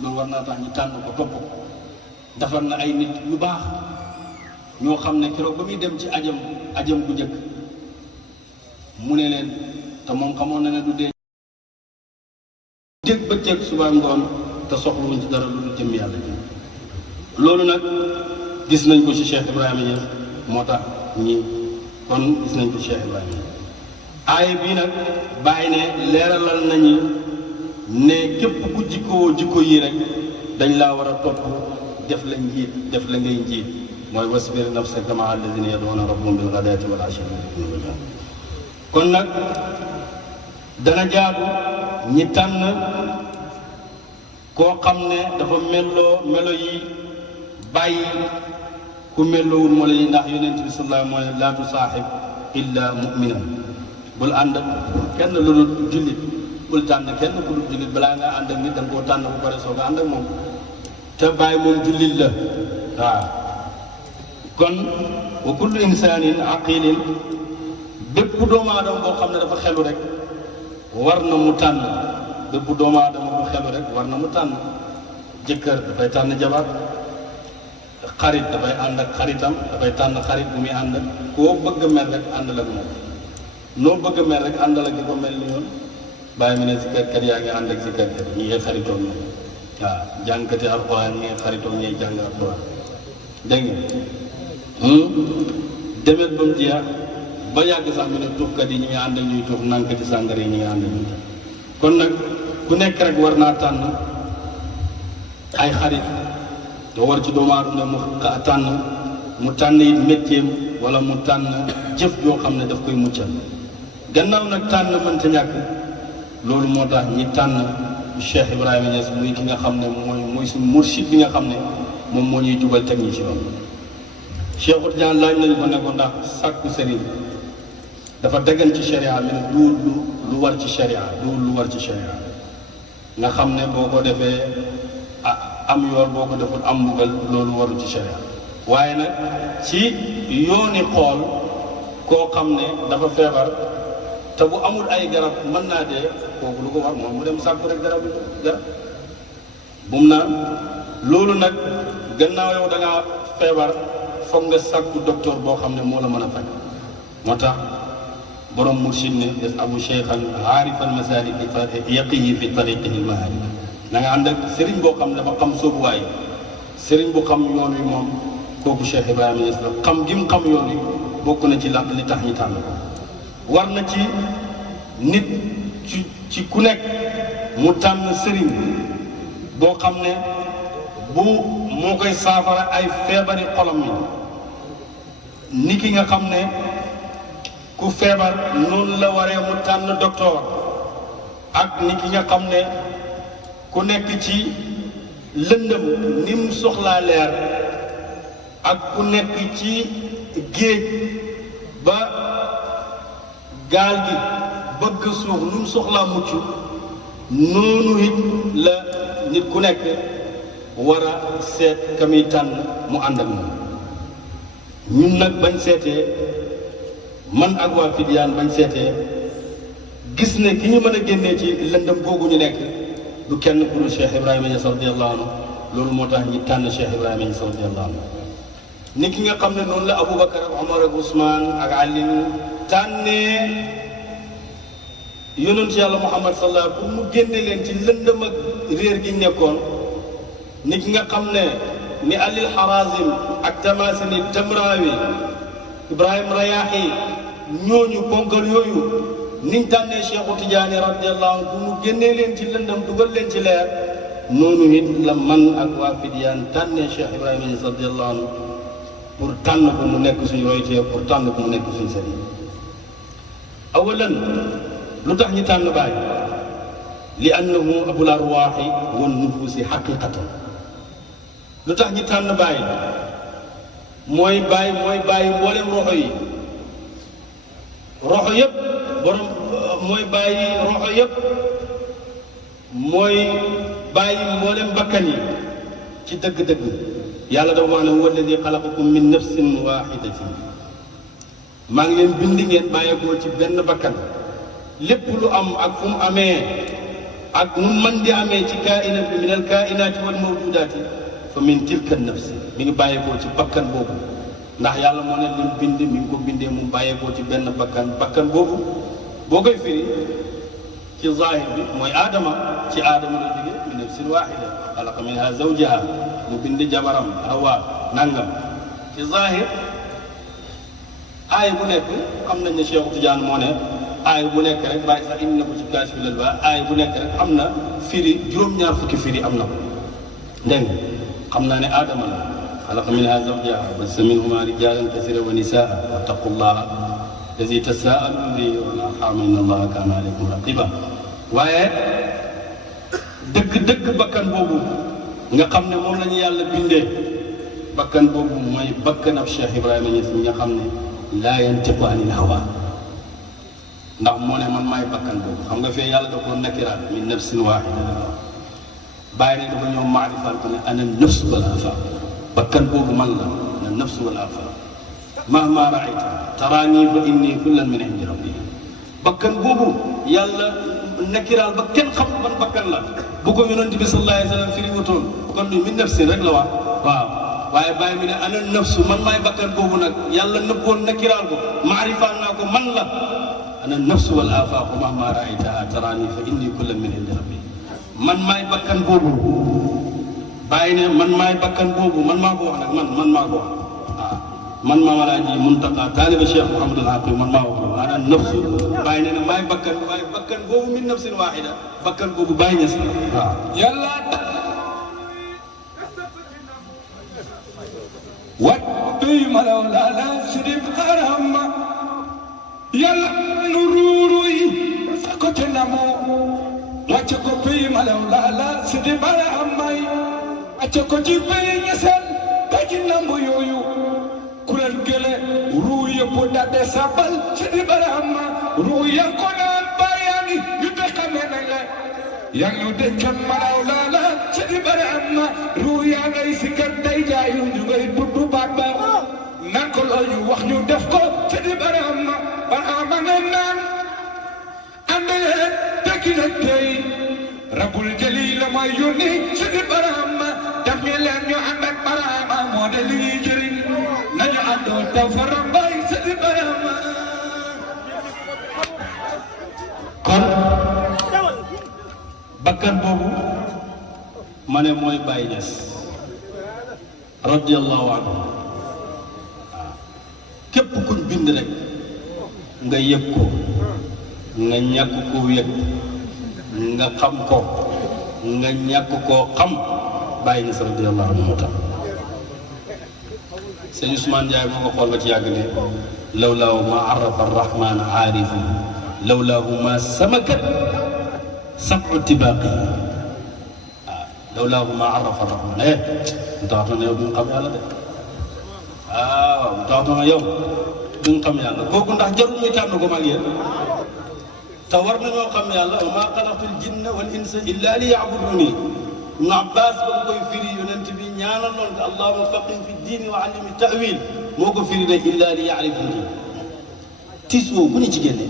loolu war naa tax ñu tànn ko topp defar na ay nit yu baax ñoo xam ne keroog ba muy dem ci ajam bu njëkk mu ne leen te moom xamoon na ne du dee dégg bëccëg suba ngoon te soxluwuñ ci dara lu dul jëm yàlla ji loolu nag gis nañ ko ci Cheikh Ibrahima Niass moo tax ñi kon gis nañ ko ci Cheikh Ibrahima aaya bii nag bàyyi ne leeralal nañu ne képp ku jikko yi rek dañ laa war a topp def la njiit def la ngay njiit mooy wasbir nafsaka maa alladina yaduuna rabbahum bil ghadaati wal ashyi kon nag dana jaadu ñi tànn koo xam ne dafa melo yi bàyyi ku melowul melo yi ndax yonent bi sallallahu mooy laa tusaaxib illa mu'minan bul ànd kenn lu dul jullit bul tànn kenn ku dul jullit balaa nga ànd ak nit da nga koo tànn bu pare soo ko ànd ak moom te bàyyi moom jullit la waaw kon wa kullu insaanin aqilin bépp doomu aadama boo xam ne dafa xelu rek war na mu tànn bépp doomu aadama bu xelu rek war na mu tànn jëkkër dafay tànn jabar xarit dafay ànd ak xaritam dafay tànn xarit bu muy ànd ak koo bëgg a mel rek àndal ak moom noo bëgg a mel rek àndal ak di ko mel ni yoon bàyyi mu ne si kër yaa ngi ànd ak si kër ñi ngay xaritoog ñoom waaw jàngkati alxuraan ñi ngay xaritoog ñiy jàng alxuraan dégg nga demet ba mu jeex ba yàgg sax mu ne tuufkat yi ñi ngi ànd ak ñuy tuuf nankati sàngara yi ñi ngi ànd ak ñuy kon nag ku nekk rek war naa tànn ay xarit doo war ci doomu aadama mu tànn it métier wala mu tànn jëf yoo xam ne daf koy muccal gannaaw nag tànn mënta ñàkk loolu moo tax ñi tànn Cheikh Ibrahima Niass muy ki nga xam ne mooy suñu mursid bi nga xam ne moom moo ñuy jubal teg ñi ci yoon Cheikh Tidiane laaj nañu ko ne ko ndax sàkku sëriñ dafa daggan ci sharia mi ne du lu war ci sharia du lu war ci sharia nga xam ne boo ko defee am yool boo ko deful am mbugal loolu waru ci sharia waaye nag ci yooni xool koo xam ne dafa feebar te bu amul ay garab mën naa dee kooku lu ko war moom mu dem sàkku rek garab bum na loolu nag gannaaw yow da ngaa feebar foog nga sàkku docteur boo xam ne moo la mën a faj moo tax borom mursid ne des abu cheikhan aarifal masalik yaqiyi fi tariqihi lmaharib na nga ànd ak sëriñ boo xam ne dafa xam soobuwaay sëriñ bu xam yoon wi moom kooku Cheikh Ibrahima Niass la xam gi mu xam yoon wi bokk na ci lan li tax ñi tànn ko war na ci nit ci ku nekk mu tànn sëriñ boo xam ne moo koy saafara ay feebari xolam yi ni ki nga xam ne ku feebar noonu la waree mu tànn docteur ak ni ki nga xam ne ku nekk ci lëndëm ni mu soxlaa leer ak ku nekk ci géej ba gaal gi bëgg suuf nu mu soxlaa mucc noonu it la nit ku nekk war a seet ka muy tànn mu ànd ak moom ñun nag bañ seetee man ak waa Fidyaan bañ seetee gis ne ki ñu mën a génnee ci lëndëm googu ñu nekk du kenn ku dul Cheikh Ibrahima Niass radiyallahu anhu loolu moo tax ñi tànn Cheikh Ibrahima Niass radiyallahu anhu ni ki nga xam ne noonu la Aboubacar ak Omar ak Ousmane ak Ali tànnee yonent yàlla Muhammad sallallahu pour mu génne leen ci lëndëm ak réer gi nekkoon ni ki nga xam ne ni Alil Harazim ak Tamasini Tamrawi Ibrahim Rayaahi ñooñu ponkal yooyu niñ tànnee Cheikhu Tidiane radiyallahu anhu pour mu génnee leen ci lëndëm dugal leen ci leer noonu it la man ak waa Fidyaan tànnee Cheikh Ibrahima Niass radiyallahu anhu pour tànn ko mu nekk suñu roytee pour tànn ko mu nekk suñu sëriñ awalan lu tax ñi tànn Baay li annahu abul arwaaxi wan nufuusi xaqiqatan lu tax ñi tànn Baay mooy Baay mboolem roxo yi roxo yëpp borom mooy Baay roxo yëpp mooy Baay mboolem bakkan yi ci dëgg-dëgg yàlla dafa wax ne huwa alladi xalaqakum min nafsin waaxidatin maa ngi leen bind ngeen bàyyeekoo ci benn bakkan lépp lu am ak fu mu amee ak nu mën di amee ci kaina min al kainaati wal mawjudaati fa min tilka nafsi mi ngi bàyyeekoo ci bakkan boobu ndax yàlla moo ne lim bind mi ngi ko bindee mu bàyyeekoo ci benn bakkan boobu boo koy firi ci zahir bi mooy aadama ci aadama la jóge min nafsin waaxida xalaqa minha zawjaha mu bind jabaram Hawa nangam ci zahir aay bu nekk xam nañ ne Cheikh Tidiane moo ne aay bu nekk rek bàyyi sax indi na ko ci Kaashiful Albaas aay bu nekk rek am na firi juróom-ñaar fukki firi am na ko dégg nga xam naa ne aadama la xalaqa minha zawjaha wa bassa minhuma rijaalan kasiiran wa nisaa wattaqullaha allazi tasaaluna bihi wal arham inna allaha kaana alaykum raqiba waaye dëgg bakkan boobu nga xam ne moom la ñu yàlla bindee bakkan boobu mooy bakkan ab Cheikh Ibrahima Niass mi nga xam ne laa yantiqu anil hawa ndax moo ne man maay bakkan boobu xam nga fee yàlla da koo nakiraat min nafsin waahida bàyyi ne dafa ñëw maarifaal ko ne ana nafs wal afaq bakkan boobu man la ana nafs wal afaq mahma raayta taraani fa inni kullan min indi rabbi bakkan boobu yàlla nakiraal ba kenn xam ban bakkan la bu ko yonent bi sallallahu alayhi wa sallam firi wutoon kon du min nafsin rek la wax waaw waaye bàyyi mi ne ana nafsu man maay bakkan boobu nag yàlla nëbboon nakiraal ko maarifaal naa ko man la ana nafsu wal afaaqu mahma raaytaha taraani fa inni kullan min indi rabbi man maay bakkan boobu bàyyi ne man maay bakkan boobu man maa ko wax nag man maa ko wax waaw man Maam Alaaji Muntaqa taaliba Cheikh Mouhamadul Hafiz man maa wax maanaam nafsu bàyyi ne maay bakkan waaye bakkan boobu min nafsin waahida bakkan boobu bàyyi ñes la waaw yàlla wat tuy malaw laala sidib arama yàlla nu ruuruy sa ko te namoo wàcce ko tuy malaw laala sidib aramay wàcce ko ci bay ñeseen daji nambu yooyu kuréel gële ruu yëpp daal sabal sidib arama ruu ya ko naan bàyyaani ñu te xamee nañ la yaa ngi ñu dëkkan malaw laala sidib arama ruu yaa ngay sikkat day jaayu ñu ngay tudd baat ba nan ko loo ñu wax ñu def ko sidib arama barama ne naan andee tekki na tey rabul jëli la mooy yónni sidib arama daf ñu leen ñu ànd ak barama moo de li ñuy jëriñ nañu àndoo taw fa rambay sidib arama kon bakkan boobu ma ne mooy Baye Niass radiyallahu anhu képp kuñ bind rek nga yëg ko nga ñàkk koo yëg nga xam ko nga ñàkk koo xam Baye Niass radiyallahu anhu moo tax sëñ Ousmane Ndiaye moo nga xool ba ci yàgg ne lawlaahu ma arafa arrahman aarifu lawlaahu ma samakat sab'u tibaaqi waaw lawlaahu ma arafa arrahman mu tax na yow duñ xam yàlla de waaw mu tax na yow duñ xam yàlla kooku ndax jarul ñu tànn ko mag yéen te war nañoo xam yàlla wa maa xalaqtul jinna wal insa illa li ya'buduni Ibn Abbas ba mu koy firi yonent bi ñaanaloon ko allahumma faqih fi diini wa allimi ta'wil moo ko firi ne illa li ya'rifuni tiis woo ku ñu ci génne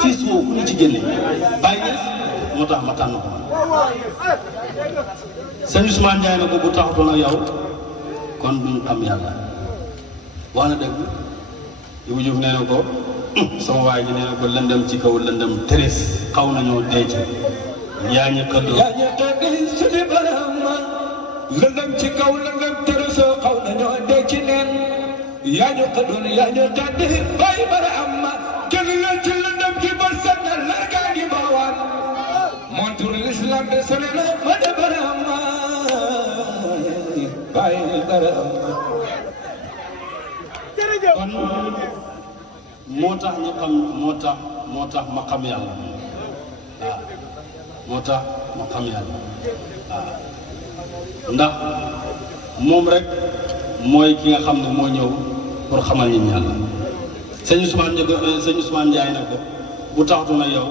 tiis woo ku ñu ci génne Baye Niass moo tax ma tànn ko sëñ Ousmane Ndiaye na ko bu taxutoon ak yow kon duñ xam yàlla wax na dëgg Ibou Diouf nee na ko sama waay ji nee na ko lëndëm ci kaw lëndëm tërës xaw nañoo denc yaa ñu xëdd sidib arama lëndëm ci kaw lëndëm tërësoo xaw nañoo denc neen yaa ñu xëddoon yaa ñu xëdd Baye Barama jël leen ci lëndëm ci ba set na largaa ngi baawaan montur l'islam de sonena ma de Barama Baye Barama kon moo tax ñu xam moo tax ma xam yàlla waaw moo tax ma xam yàlla waaw ndax moom rek mooy ki nga xam ne moo ñëw pour xamal nit yàlla sëñ Ousmane Ndiaye nag bu taxatu na yow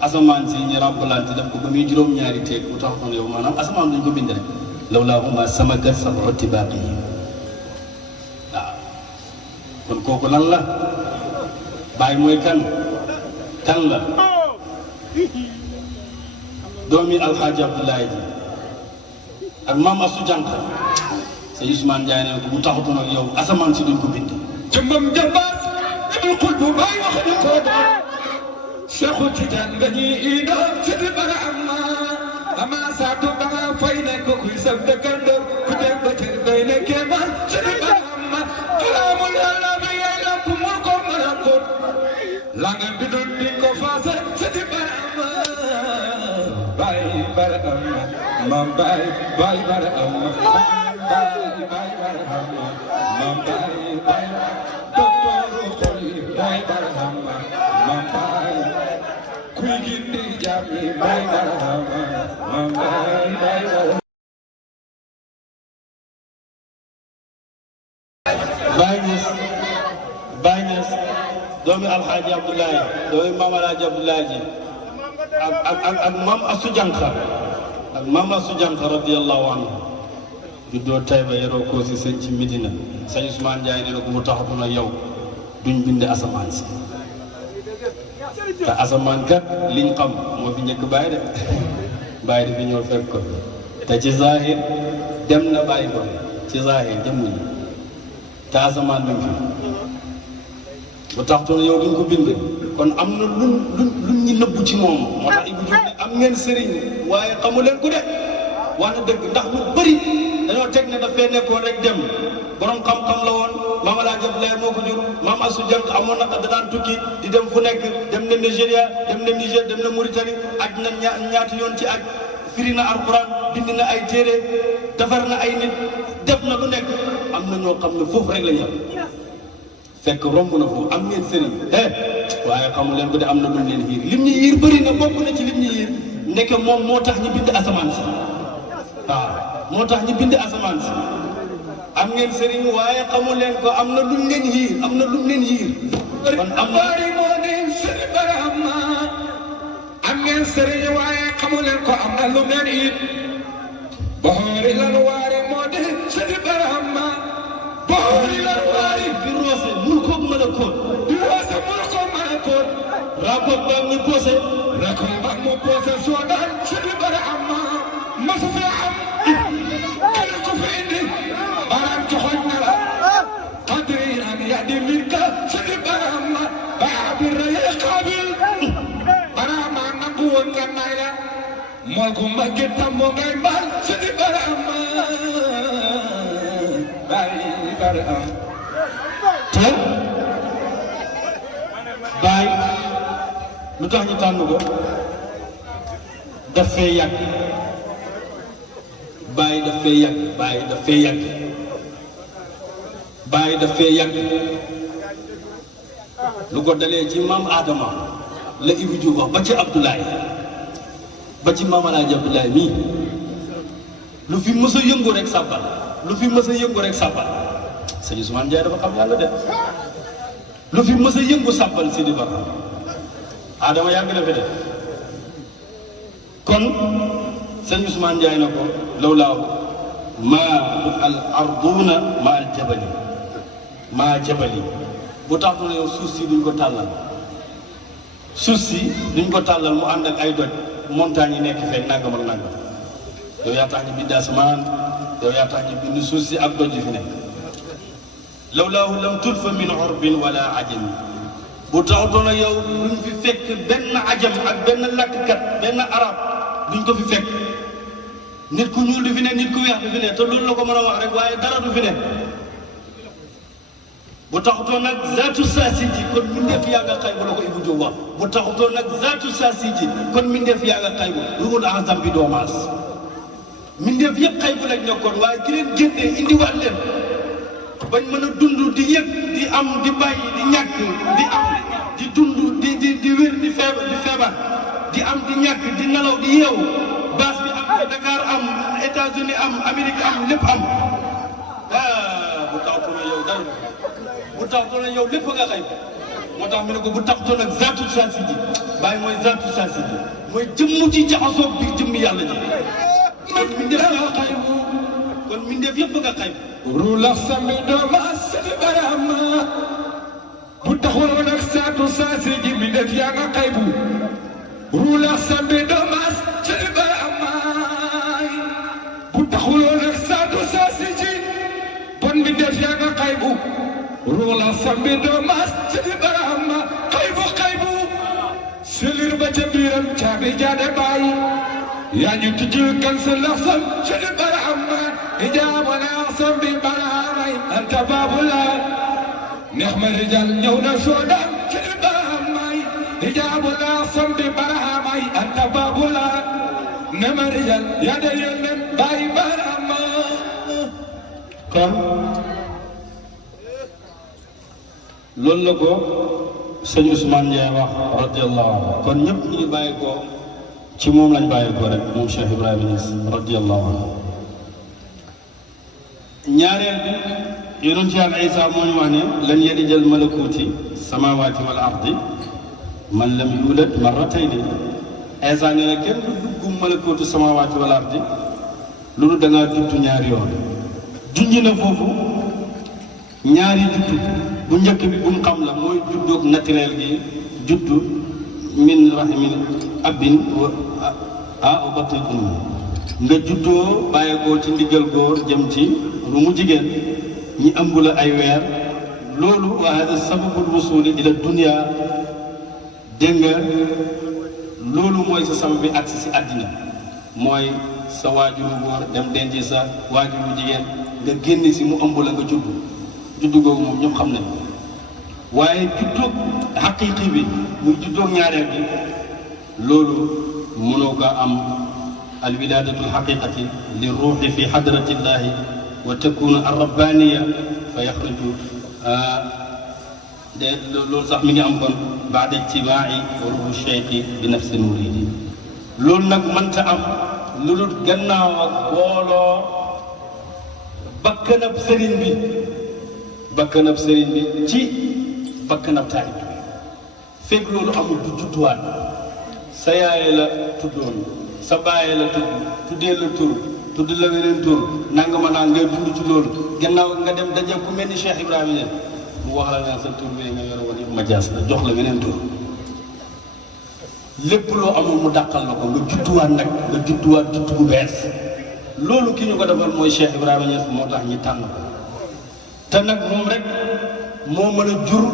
asamaan si ñu remplante def ko ba muy juróom-ñaari teeg bu taxatu na yow maanaam asamaan dañ ko bind rek lawlaahuma samakat sab'u tibaaqi waaw kon kooku lan la Baye mooy kan la doomi alxaaji Abdoulaye ji ak maam Assou Diankha sëñ Ousmane Ndiaye ne ko bu taxutoon ak yow asamaan si duñ ko bind jëmbam jëmbaat ibul xul bu Baye wax ñu ko Seexu Tijaan nga ñuy ida sidib arama ama saatu ba nga fay ne ko kuy saf dëkkandoo ku dem ba cër bay ne kéemaan sidib arama kalaamul yàlla bi yàlla ku moo ko mën a ko la nga bidul di ko faase sidib arama Baye Barama mam Baye Barama Baye Barama mam Baye docteur xol Baye Barama mam Baye kuy gindi jàmmi Baye Barama mam Baye Barama Baye Niass doomi alxaaji Abdoulaye doomi maam alxaaji Abdoulaye ji ak maam Assou Diankha radiyallahu anhu juddoo Taïba yeroo ko si sëñ ci Medina sëñ Ousmane Ndiaye nee na ko mu taxatu na yow duñ bind asamaan si te asamaan kat liñ xam moo fi njëkk Baye de Baye di fi ñëw fekk ko te ci zahir dem na bàyyi ko ci zahir jëm nañu te asamaan mi ngi fi bu taxatu na yow duñ ko bind kon am na luñ ñu nëbbu ci moom moo tax Ibou Diouf ne am ngeen sëriñ waaye xamu leen ko de wax na dëgg ndax lu bëri dañoo teg ne daf fee nekkoon rek dem borom xam-xam la woon maam Alaaji Abdoulaye moo ko jur maam Assou Dieng amoon na da daan tukki di dem fu nekk dem na Nigéria dem na Niger dem na Mauritanie aj na ñaati yoon ci aj firi na alquran bind na ay téere defar na ay nit def na lu nekk am na ñoo xam ne foofu rek la ñu fekk romb na foofu am ngeen sëriñ waaye xamu leen ko de am na lu leen yiir lim ñu yiir bëri na bokk na ci lim ñu yiir ndeke moom moo tax ñu bind asamaan si waaw moo tax ñu bind asamaan si am ngeen sëriñ waaye xamu leen ko am na luñ leen yiir am na luñ leen yiir kon am na moo ne sëriñ Barahama am ngeen sëriñ waaye xamu leen ko am na lu leen yiir boori lan waare moo de sëriñ Barahama boori lan waare bi roose mun ko mën a koon di roose mun ko mën a koon rapport ba muy posé rakam ba mu posé soo daan sëriñ Barahama masu fi am kenn ku fi indi baram joxoñ na la qadiran yadi minka sëriñ Barahama baabi raye qaabil Barahama nangu woon nga nay la mool ko mbagge tambo ngay mbaal sëriñ Barahama bàyyi Barahama te bàyyi lu tax ñu tànn ko daf fee yàgg bàyyi daf fee yàgg bàyyi daf fee yàgg bàyyi daf fee yàgg lu ko dalee ci maam Adama la Ibou Diouf wax ba ci Abdoulaye ba ci maam Alaaji Abdoulaye mii lu fi mës a yëngu rek sàbbal lu fi mës a yëngu rek sàbbal sëñ Ousmane Ndiaye dafa xam yàlla de lu fi mës a yëngu sàbbal si di bara Adama yàgg na fi de kon sëñ Ousmane Ndiaye na ko lawlaaw maa al arduna maa al jabali maa jabali bu tax na yow suuf si duñ ko tàllal suuf si duñ ko tàllal mu ànd ak ay doj montagne yi nekk fee nangam ak nangam yow yaa tax ñu bind asamaan yow yaa tax ñu bind suuf si ak doj yi fi nekk lawlaahu lam tulfa min urbin wala ajami bu taxutoon ak yow duñ fi fekk benn ajam ak benn lakkkat benn arab duñ ko fi fekk nit ku ñuul du fi ne nit ku weex du fi ne te loolu la ko mën a wax rek waaye dara du fi ne bu taxutoon nag zaatu saasi ji kon mbindeef yaa nga xay bu la ko Ibou Diouf wax bu taxutoon nag zaatu saasi ji kon mbindeef yaa nga xay bu ruhul azam bi doomaas mbindeef yëpp xay bu lañ nekkoon waaye ki leen génnee indiwaat leen bañ mën a dund di yëg di am di bàyyi di ñàkk di am di dund di wér di feebar di am di ñàkk di nelaw di yeewu baas bi am Dakar am États-Unis am Amérique am lépp am bu taxutoon yow dara bu taxutoon yow lépp nga xay moo tax mu ne ko bu taxutoon ak zaatu saasi ji bàyyi mooy zaatu saasi ji mooy jëmm ci jaxasoo biir jëmm yàlla ji kon mbindeef nga xay kon mbindeef yëpp nga xay rula sami dooma sëriñ Barahama bu taxawoon ak zaatu saasi ji mbindeef yaa nga xay bu rula sami dooma sëriñ Barahama bu taxawoon ak zaatu saasi ji bon mbindeef yaa nga xay bu rula sami dooma sëriñ Barahama xay bu selir ba ca biiram caabi jaade baay yaa ñu tijjil kan sa laxsam sëriñ Barahama ijaaba laxsam bi Barahama anta baabula neex ma rijal ñëw na soodaan sëriñ Barahama ijaaba laxsam bi Barahama anta baabula neex ma rijal yaa de yónneen baay Barahama kon loolu la ko sëñ Ousmane Ndiaye wax radiyallahu anhu kon ñëpp ñu ngi bàyyi ko ci moom lañ bàyyi ko rek moom Cheikh Ibrahima Niass radiyallahu anhu ñaareel bi yonent Yàlla Isa moo ñu wax ne lan yalijal malakuuti samaawaati wal ardi man lam yulad marratayni Isa nee na kenn du dugg malakuutu samaawaati wal ardi loolu da ngaa juddu ñaari yoon junj na foofu ñaari juddu bu njëkk bi bu mu xam la mooy juddoog naturel gi juddu min rahimin abin wa batin ummi nga juddoo bàyyeekoo ci ndigal góor jëm ci lu mu jigéen ñi ëmb la ay weer loolu wa hada sababul wusuli ila dunia dégg nga loolu mooy sa sabab bi agsi si àddina mooy sa waajuru góor dem denc sa waajuru jigéen nga génn si mu ëmb la nga juddu googu moom ñëpp xam nañ waaye juddoog xaqiiqi bi muy juddoog ñaareel bi loolu mënoo ko am alwilaadatu alxaqiqati li ruuxi fi xadratillahi wa takunu arrabbaniya fa yaxruju de loolu sax mi ngi am kon baada ijtimaai ruuxu cheikhi bi nafsi muridi loolu nag mënta am lu dul gannaaw ak booloo bakkanab sëriñ bi ci bakkanab taalib bi fekk loolu amul du judduwaat sa yaay la tuddoon sa baay la tuddee la tudd la weneen tur nanga ma naa ngay dund ci loolu gannaaw nga dem daje ku mel ni Cheikh Ibrahima Niass mu wax la ne sa tur bi nga yor woon yëpp ma jaas la jox la weneen tur lépp loo amul mu dàqal la ko nga judduwaat judd bu bees loolu ki ñu ko defal mooy Cheikh Ibrahima Niass moo tax ñi tànn ko te nag moom rek moo mën a jur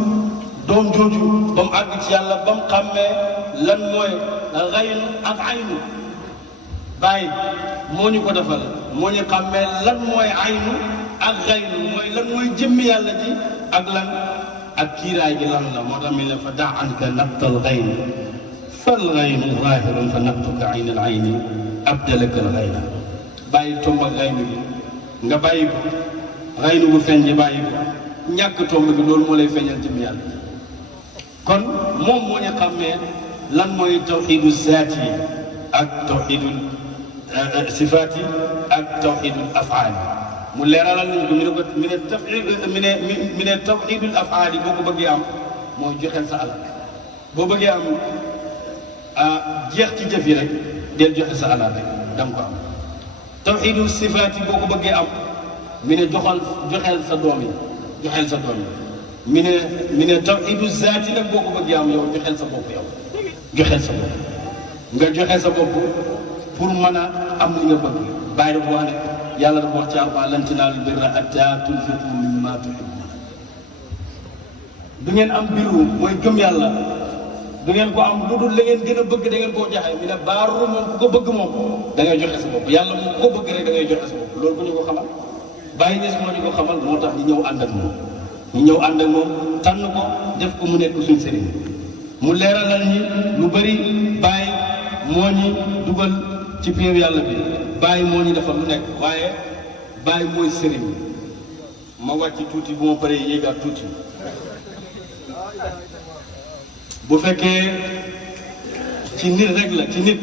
doom jooju ba mu àgg ci yàlla ba mu xàmmee lan mooy xayn ak aynu bàyyi moo ñu ko defal moo ñu xàmmee lan mooy aynu ak xaynu mooy lan mooy jëmmi yàlla ji ak lan ak kiiraay gi lan la moo tax mi ne fa daa anka nabtal xayni fal xaynu zaahirun fa nabtuka ayn al ayni abdalaka al xayna bàyyi tomb ak xaynu gi nga bàyyi ko xaynu bu feeñ ji bàyyi ko ñàkk tomb bi loolu moo lay feeñal jëmmi yàlla kon moom moo ñu xàmmee lan mooy tawxiidu zaati yi ak tawxiidu sifaat yi ak tawxiidul afaal yi mu leeralal nañ ko mi ne tawxiidul afaal yi boo ko bëggee am mooy joxeel sa alal boo bëggee am jeex ci jëf yi rek del joxe sa alal rek da nga ko am tawxiidul sifaat yi boo ko bëggee am mi ne joxeel sa doom yi mi ne tawxiidu zaati nag boo ko bëggee am yow joxeel sa bopp nga joxe sa bopp pour mën a am li nga bëgg bàyyi dafa wax ne yàlla dafa wax ci Alxuraan lan tanaalul birra hattaa tunfiqu mimmaa tuhibbuun du ngeen am biru mooy gëm yàlla du ngeen ko am lu dul la ngeen gën a bëgg da ngeen koo joxe mi ne baaru moom ku ko bëgg moom da ngay joxe sa bopp yàlla moom ku ko bëgg rek da ngay joxe sa bopp loolu bu ñu ko xamal bàyyi des moo ñu ko xamal moo tax ñu ñëw ànd ak moom tànn ko def ko mu nekk suñ sëriñ mu leeralal ñi lu bëri bàyyi moo ñi dugal ci péew yàlla bi bàyyi moo ñu defal lu nekk waaye bàyyi mooy sëriñ ma wàcc tuuti bu ma paree yéegaat tuuti bu fekkee ci nit rek la ci nit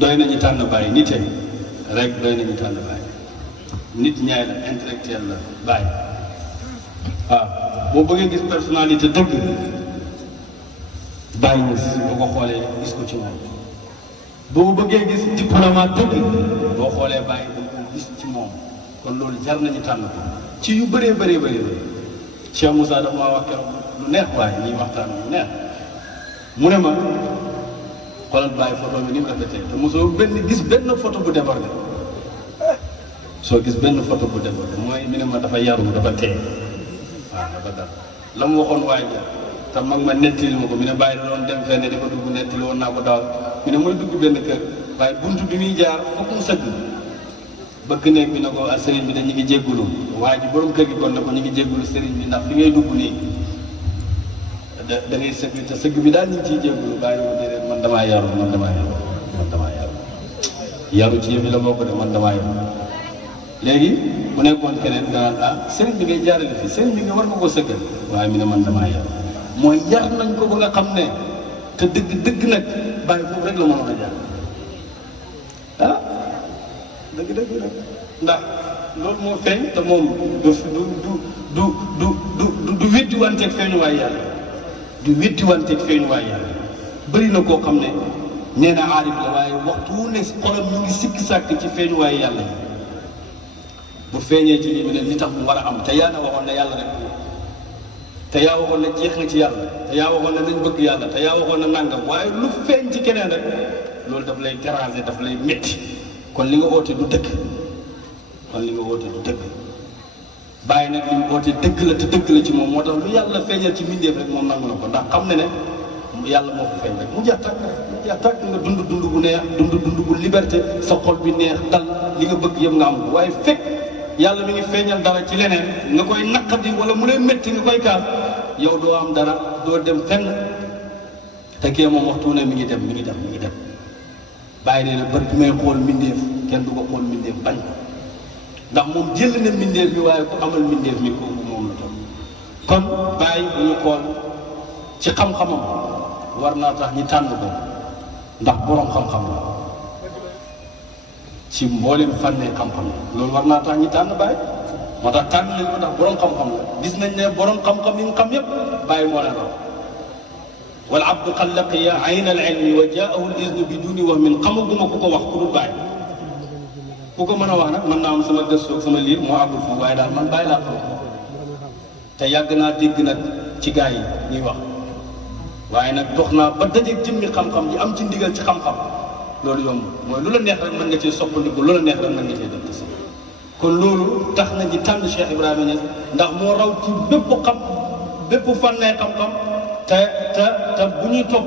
doy nañu tànn bàyyi nite rek doy nañu tànn bàyyi nit ñaay la intellectuel la bàyyi waaw boo bëggee gis personnalité dëgg bàyyi na si boo ko xoolee gis ko ci moom boo bëggee gis diplomate dëgg boo xoolee bàyyi da ko gis ci moom kon loolu jar nañu tànn ko ci yu bëree Cheikh Moussa dafa maa wax keroog lu neex waaye ñuy waxtaan lu neex mu ne ma xoolal bàyyi photo bi ni mu rafetee te mosoo gis benn photo bu débordé soo gis benn photo bu débordé mooy mi ne ma dafa yaru dafa tee waaw dafa dal la mu waxoon waaye ja te mag ma nettali ma ko mi ne bàyyi da doon dem fenn di ko dugg nettali woon naa ko daaw mi ne mooy dugg benn kër waaye buntu bi muy jaar fokk mu sëgg bëkk néeg bi ne ko ak sëriñ bi dañu ngi jéggulu waaye ji borom kër gi kon ne ko ñu ngi jéggulu sëriñ bi ndax li ngay dugg nii da ngay sëgg te sëgg bi daal ñu ngi ciy jéggulu bàyyi ma déedéet man damaa yaru yaru ci yëf yi la bokk de man damaa yaru léegi mu nekkoon keneen danaan sëriñ bi ngay jaarale fii sëriñ bi nga war nga koo sëggal waaye mi ne man damaa yaru mooy yar nañ ko ba nga xam ne te dëgg nag bàyyi foofu rek la mënoon a jaar dëgg nag ndax loolu moo feeñ te moom du weddi wanteeg feeñuwaay yàlla bëri na koo xam ne nee na aarif la waaye waxtu wu ne xolam ñu ngi sikki sàkk ci feeñuwaay yàlla yi bu feeñee ci lii mu ne li tax mu war a am te yaa na waxoon ne yàlla rek te yaa waxoon ne jeex nga ci yàlla te yaa waxoon ne nañ bëgg yàlla te yaa waxoon ne nangam waaye lu feeñ ci keneen rek loolu daf lay déranger daf lay métti kon li nga oote du dëgg bàyyi nag li mu oote dëgg la te dëgg la ci moom moo tax lu yàlla feeñal ci mbindeef rek moom nangu na ko ndax xam ne yàlla moo ko feeñ rek mu jeex tàkk rek mu jeex tàkk nga dund dund bu neex dund dund bu liberté sa xol bi neex dal li nga bëgg yëpp nga am ko waaye fekk yàlla mi ngi feeñal dara ci leneen nga koy naqadi wala mu lay métti nga koy kaas yow doo am dara doo dem fenn te kee moom waxtu ne mi ngi dem bàyyi nee na bët bi may xool mbindeef kenn du ko xool mbindeef bañ ko ndax moom jël na mbindeef mi waaye ku amal mbindeef mi kooku moom la toog kon bàyyi bu ñu xool ci xam-xamam war naa tax ñi tànn ko ndax boroom xam-xam la ci mboolem fànnee xam-xam loolu war naa tax ñi tànn bàyyi moo tax tànn nañ ko ndax boroom xam-xam la gis nañ ne boroom xam-xam yi nga xam yépp bàyyi moo leen raw wal abdu qad laqiya ayna al ilmi wa jaahu al iznu bi duni wahmin xamaguma ku ko wax ku dul bàyyi ku ko mën a wax nag mën naa am sama gëstu ak sama liir moo àggul foofu waaye daal man bàyyi laa xam te yàgg naa dégg nag ci gaa yi ñuy wax waaye nag dox naa ba dajeeg jëmmi xam-xam ji am ci ndigal ci xam-xam loolu yomb mooy lu la neex rek mën nga cee soppandiku lu la neex rek mën nga cee def kon loolu tax na ci tànn Cheikh Ibrahima Niass ndax moo raw ci bépp fànnee xam-xam te bu ñuy topp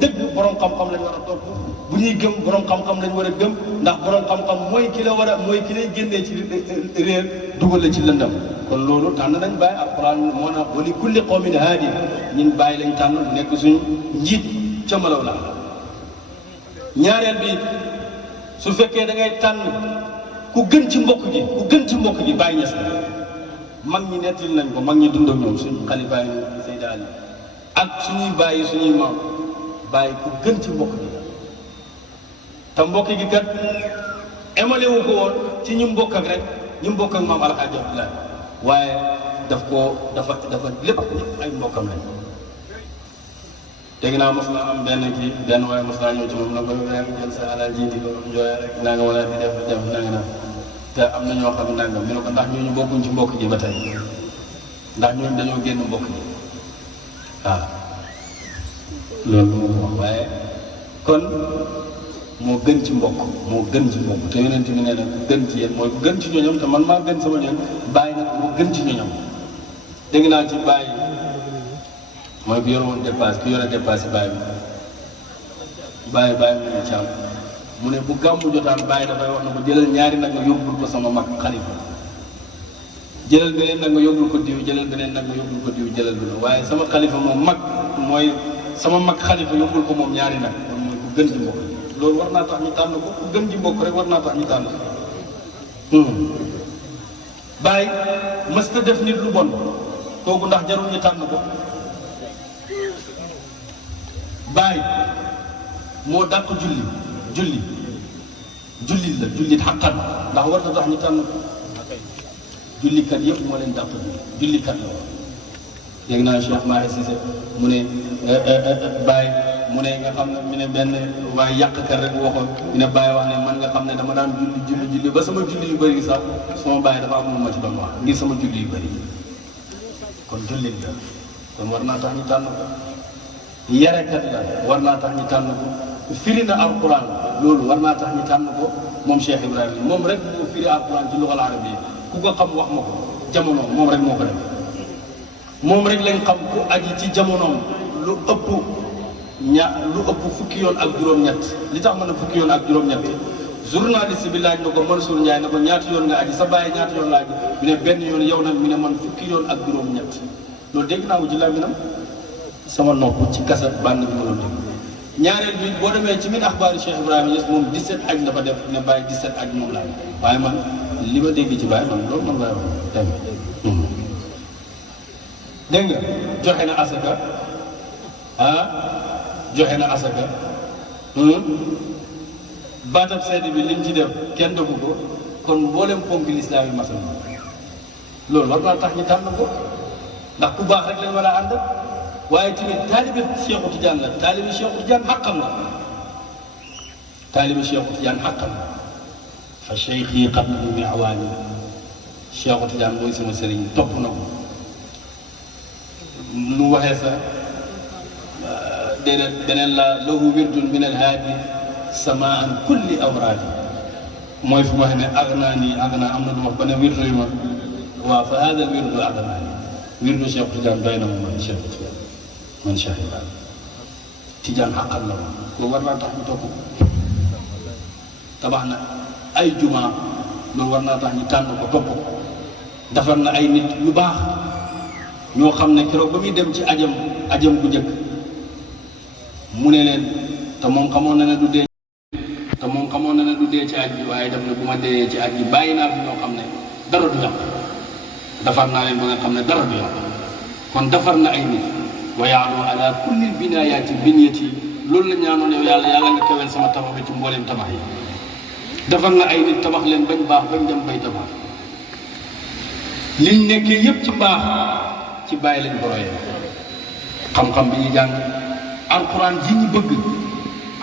dëgg borom xam-xam lañ war a topp bu ñuy gëm borom xam-xam lañ war a gëm ndax borom xam-xam mooy ki la war a mooy ki lay génnee ci réer dugal la ci lëndam kon loolu tànn nañ bàyyi alquran moo na wa li kulli qawmin haadi ñun bàyyi lañ tànn nekk suñu njiit ca malaw la ñaareel bi su fekkee da ngay tànn ku gën ci mbokk gi bàyyi ñes la mag ñi nettali nañ ko mag ñi dund ak ñoom suñu xalifaay Seydi Ali ak suñuy bàyyi suñuy maam bàyyi ku gën ci mbokk gi te mbokk gi kat émale wu ko woon ci ñu mbokk ak rek ñu mbokk ak maam Alxaaji Abdoulaye waaye dafa lépp ay mbokkam lañ dégg naa mos naa am benn waaye mos naa ñëw ci moom na ko yaa ngi jël sa alal ji di ko njooye rek naa nga wala di def nanga na te am na ñoo xam ne nangam ñu ne ko ndax ñooñu bokkuñ ci mbokk ji ba tey ndax ñooñu dañoo génn mbokk ji waaw loolu moo ko wax waaye kon moo gën ci mbokk te yonent bi nee na ku gën ci yéen mooy ku gën ci ñoñam te man maa gën sama ñoñ bàyyi nag moo gën ci ñoñam dégg naa ci bàyyi mooy ku yore woon dépasse ku yore dépasse bàyyi mu ne caam mu ne bu gàmmu jotaan bàyyi dafay wax na ko jëlal ñaari nag nga yóbbul ko sama mag xalifa jëlal beneen nag nga yóbbul ko diw jëlal beneen nag nga yóbbul ko diw jëlal beneen waaye sama xalifa moom mag mooy sama mag xalifa yóbbul ko moom ñaari nag kon mooy ku gën ci mbokk loolu war naa tax ñu tànn ko ku gën ci mbokk rek war naa tax ñu tànn ko bàyyi mës ta def nit lu bon kooku ndax jarul ñu tànn ko bàyyi moo dàq jullit la jullit xaqan ndax war na tax ñu tànn ko jullikat yëpp moo leen dàq jullikat la woon dégg naa Cheikh Mahi Cissé mu ne Baye mu ne nga xam ne mu ne benn waaye yàqkat rek waxoon mu ne Baye wax ne man nga xam ne dama daan julli ba sama julli yu bëri sax sama Baye dafa am lu ma ci doon wax ngir sama julli yu bëri kon jullit la kon war naa tax ñu tànn ko yarekat la war naa tax ñu tànn ko firi na alquran loolu war naa tax ñu tànn ko moom Cheikh Ibrahima moom rek moo firi alquran ci luxal arabiyya ku ko xam wax ma ko jamono moom rek moo ko def moom rek lañ xam ku aji ci jamonoom lu ëpp fukki yoon ak juróom-ñett li tax ma ne fukki yoon ak juróom-ñett journaliste bi laaj na ko Mansour Ndiaye na ko ñaata yoon nga aji sa bàyyi ñaata yoon la aji mu ne benn yoon yow nag mu ne man fukki yoon ak juróom-ñett loolu dégg naa ko ci làmmiñam sama nopp ci kaset bànn bi ma doon dégg ñaareel bi boo demee ci min axbaari Cheikh Ibrahima Niass moom 17 aj dafa def ne bàyyi 17 aj moom laay waaye man li ma dégg ci bàyyi man loolu man laay wax tamit dégg nga joxe na asaka joxe na asaka baatab seede bi lim ci def kenn defu ko kon mboolem ponk lislaam yi masal loolu war naa tax ñu tànn ko ndax ku baax rek lañ war a ànd waaye tamit taalibe Cheikhu Tidiane la taalibe Cheikhu Tidiane xaqam la taalibe Cheikhu Tidiane xaqam la fa cheikhi qablahu bi awaani Cheikhu Tidiane mooy sama sëriñ topp na ko nu waxee sa déedéet beneen la lahu wirdun min alhaadi samaan kulli awraadi mooy fi mu waxee ne agnaani agnaa am na lu wax ba ne wirdu yu ma waaw fa hada wirdu agnaani wirdu Cheikh Tidiane doy na ma man Cheikh Tidiane man Cheikh Ibrahima Tijaan xaqal la woon loolu war naa tax ñu topp tabax na ay jumaa loolu war naa tax ñu tànn ko topp defar na ay nit yu baax ñoo xam ne keroog ba muy dem ci ajam bu njëkk mu ne leen te moom xamoon na ne du dee ci aj bi waaye def na bu ma dee ci aj bi bàyyi naa fi ñoo xam ne dara du yàq defar naa leen ba nga xam ne dara du yàq kon defar na ay nit wa ya'lu ala kulli binayaati binyati loolu la ñaanoon yow yàlla nga kawel sama tabax bi ci mbooleem tabax yi defar na ay nit tabax leen bañ baax bañ dem bay tabax liñ nekkee yépp ci baax ci bàyyi lañ boroyee xam-xam bi ñu jàng alxuraan ji ñu bëgg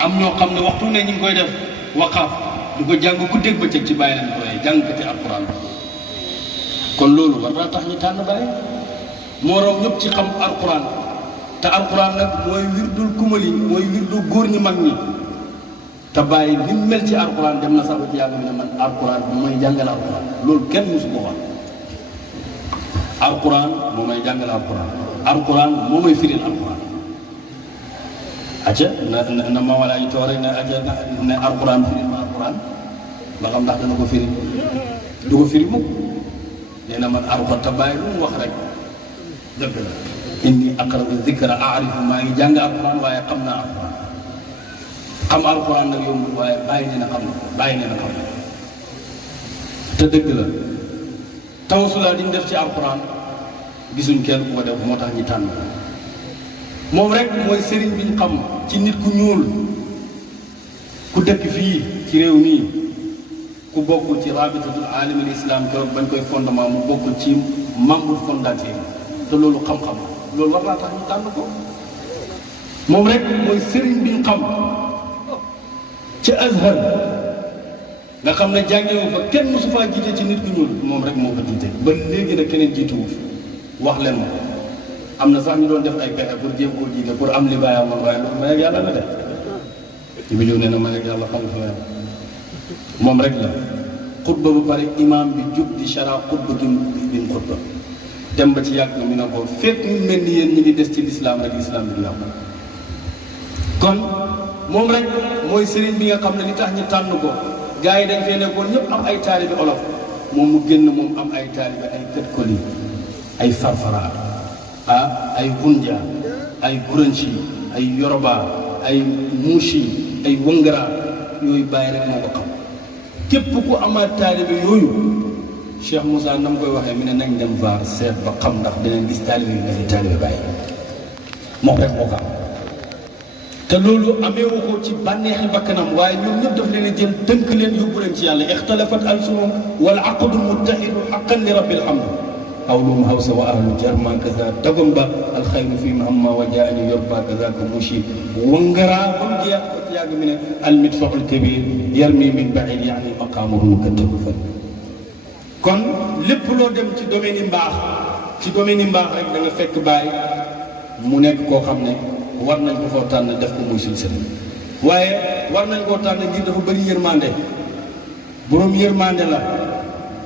am ñoo xam ne waxtu ne ñu ngi koy def waqaaf du ko jàng guddeeg bëccëg ci bàyyi lañ boroyee jàngkati alxuraan kon loolu war naa tax ñu tànn bàyyi moo raw ñëpp ci xam alxuraan te alxuraan nag mooy wirdul kumali mooy wirdul góor ñi mag ñi te bàyyi ni mu mel ci alxuraan dem na sax ba ci yàgg mi ne man alxuraan mooy jàngal alxuraan loolu kenn musu ko wax alxuraan moo may jàngal alxuraan moo may firil alxuraan acca na ma walaa yi toog rek ne acca ne alxuraan firil ma alxuraan ba xam ndax dana ko firi du ko firi mukk nee na man alxuraan te bàyyi lu mu wax rek dëgg la inni aqra'u dhikra a'rifu maa ngi jàng alxuraan waaye xam naa alxuraan xam alxuraan nag yombul waaye bàyyi nee na xam na te dëgg la tawassulaa di ñu def ci alxuraan gisuñ kenn ku ko def moo tax ñu tànn moom rek mooy sëriñ bi ñu xam ci nit ku ñuul ku dëkk fii ci réew mii ku bokkul ci rabitatul alamil islam keroog bañ koy fondement mu bokkul ci membre fondateur te loolu xam-xam loolu war naa tax ñu tànn ko moom rek mooy sëriñ bi ñu xam ci Azhar nga xam ne jàngewu fa kenn mosu faa jiite ci nit ku ñuul moom rek moo ko jiite ba léegi nag keneen jiituwu wax leen ma am na sax ñu doon def ay pexe pour jéem koo jiite pour am li bàyyi amoon waaye loolu ma nekk yàlla la def ci bi ñëw nee na ma nekk yàlla xam nga moom rek la xutba bu pare imaam bi jub di shara xutba gi bin xutba dem ba ci yàgg na mi ne ko fekk ñu mel ni yéen ñi ngi des ci lislaam rek lislaam bi du yàqu kon moom rek mooy sëriñ bi nga xam ne li tax ñu tànn ko gars yi dañ fee nekkoon ñëpp am ay taalibi olof moom mu génn moom am ay taalibi ay kët koli ay farfara ay bunja ay guranci ay yoroba ay muushi ay wëngara yooyu bàyyi rek moo ko xam képp ku amaat taalibi yooyu Cheikh Moussa na mu koy waxee mi ne nañ dem vaar seet ba xam ndax dinañ gis taalibi yu mel ni taalibi bàyyi moom rek moo ko am te loolu ameewu ko ci bànneexi bakkanam waaye ñoom ñëpp daf leen a jël tënk leen yóbbu leen ci yàlla ixtalafat alsunum wal aqdu muttahidu xaqan li rabbil hamd awlum hawsa wa ahlu jarma kaza tagom ba alxayru fi mahamma wa jaani yorba kazaka mushi wangaraa ba mu jeex ba ci yàgg mi ne almidfaul kabir yarmi min baid yaani maqaamuhu mukattabu fan kon lépp loo dem ci domaine yi mbaax rek da nga fekk bàyyi mu nekk koo xam ne war nañ ko foo tànn def ko muy suñu sëriñ waaye war nañ koo tànn ngir dafa bëri yërmande boroom yërmande la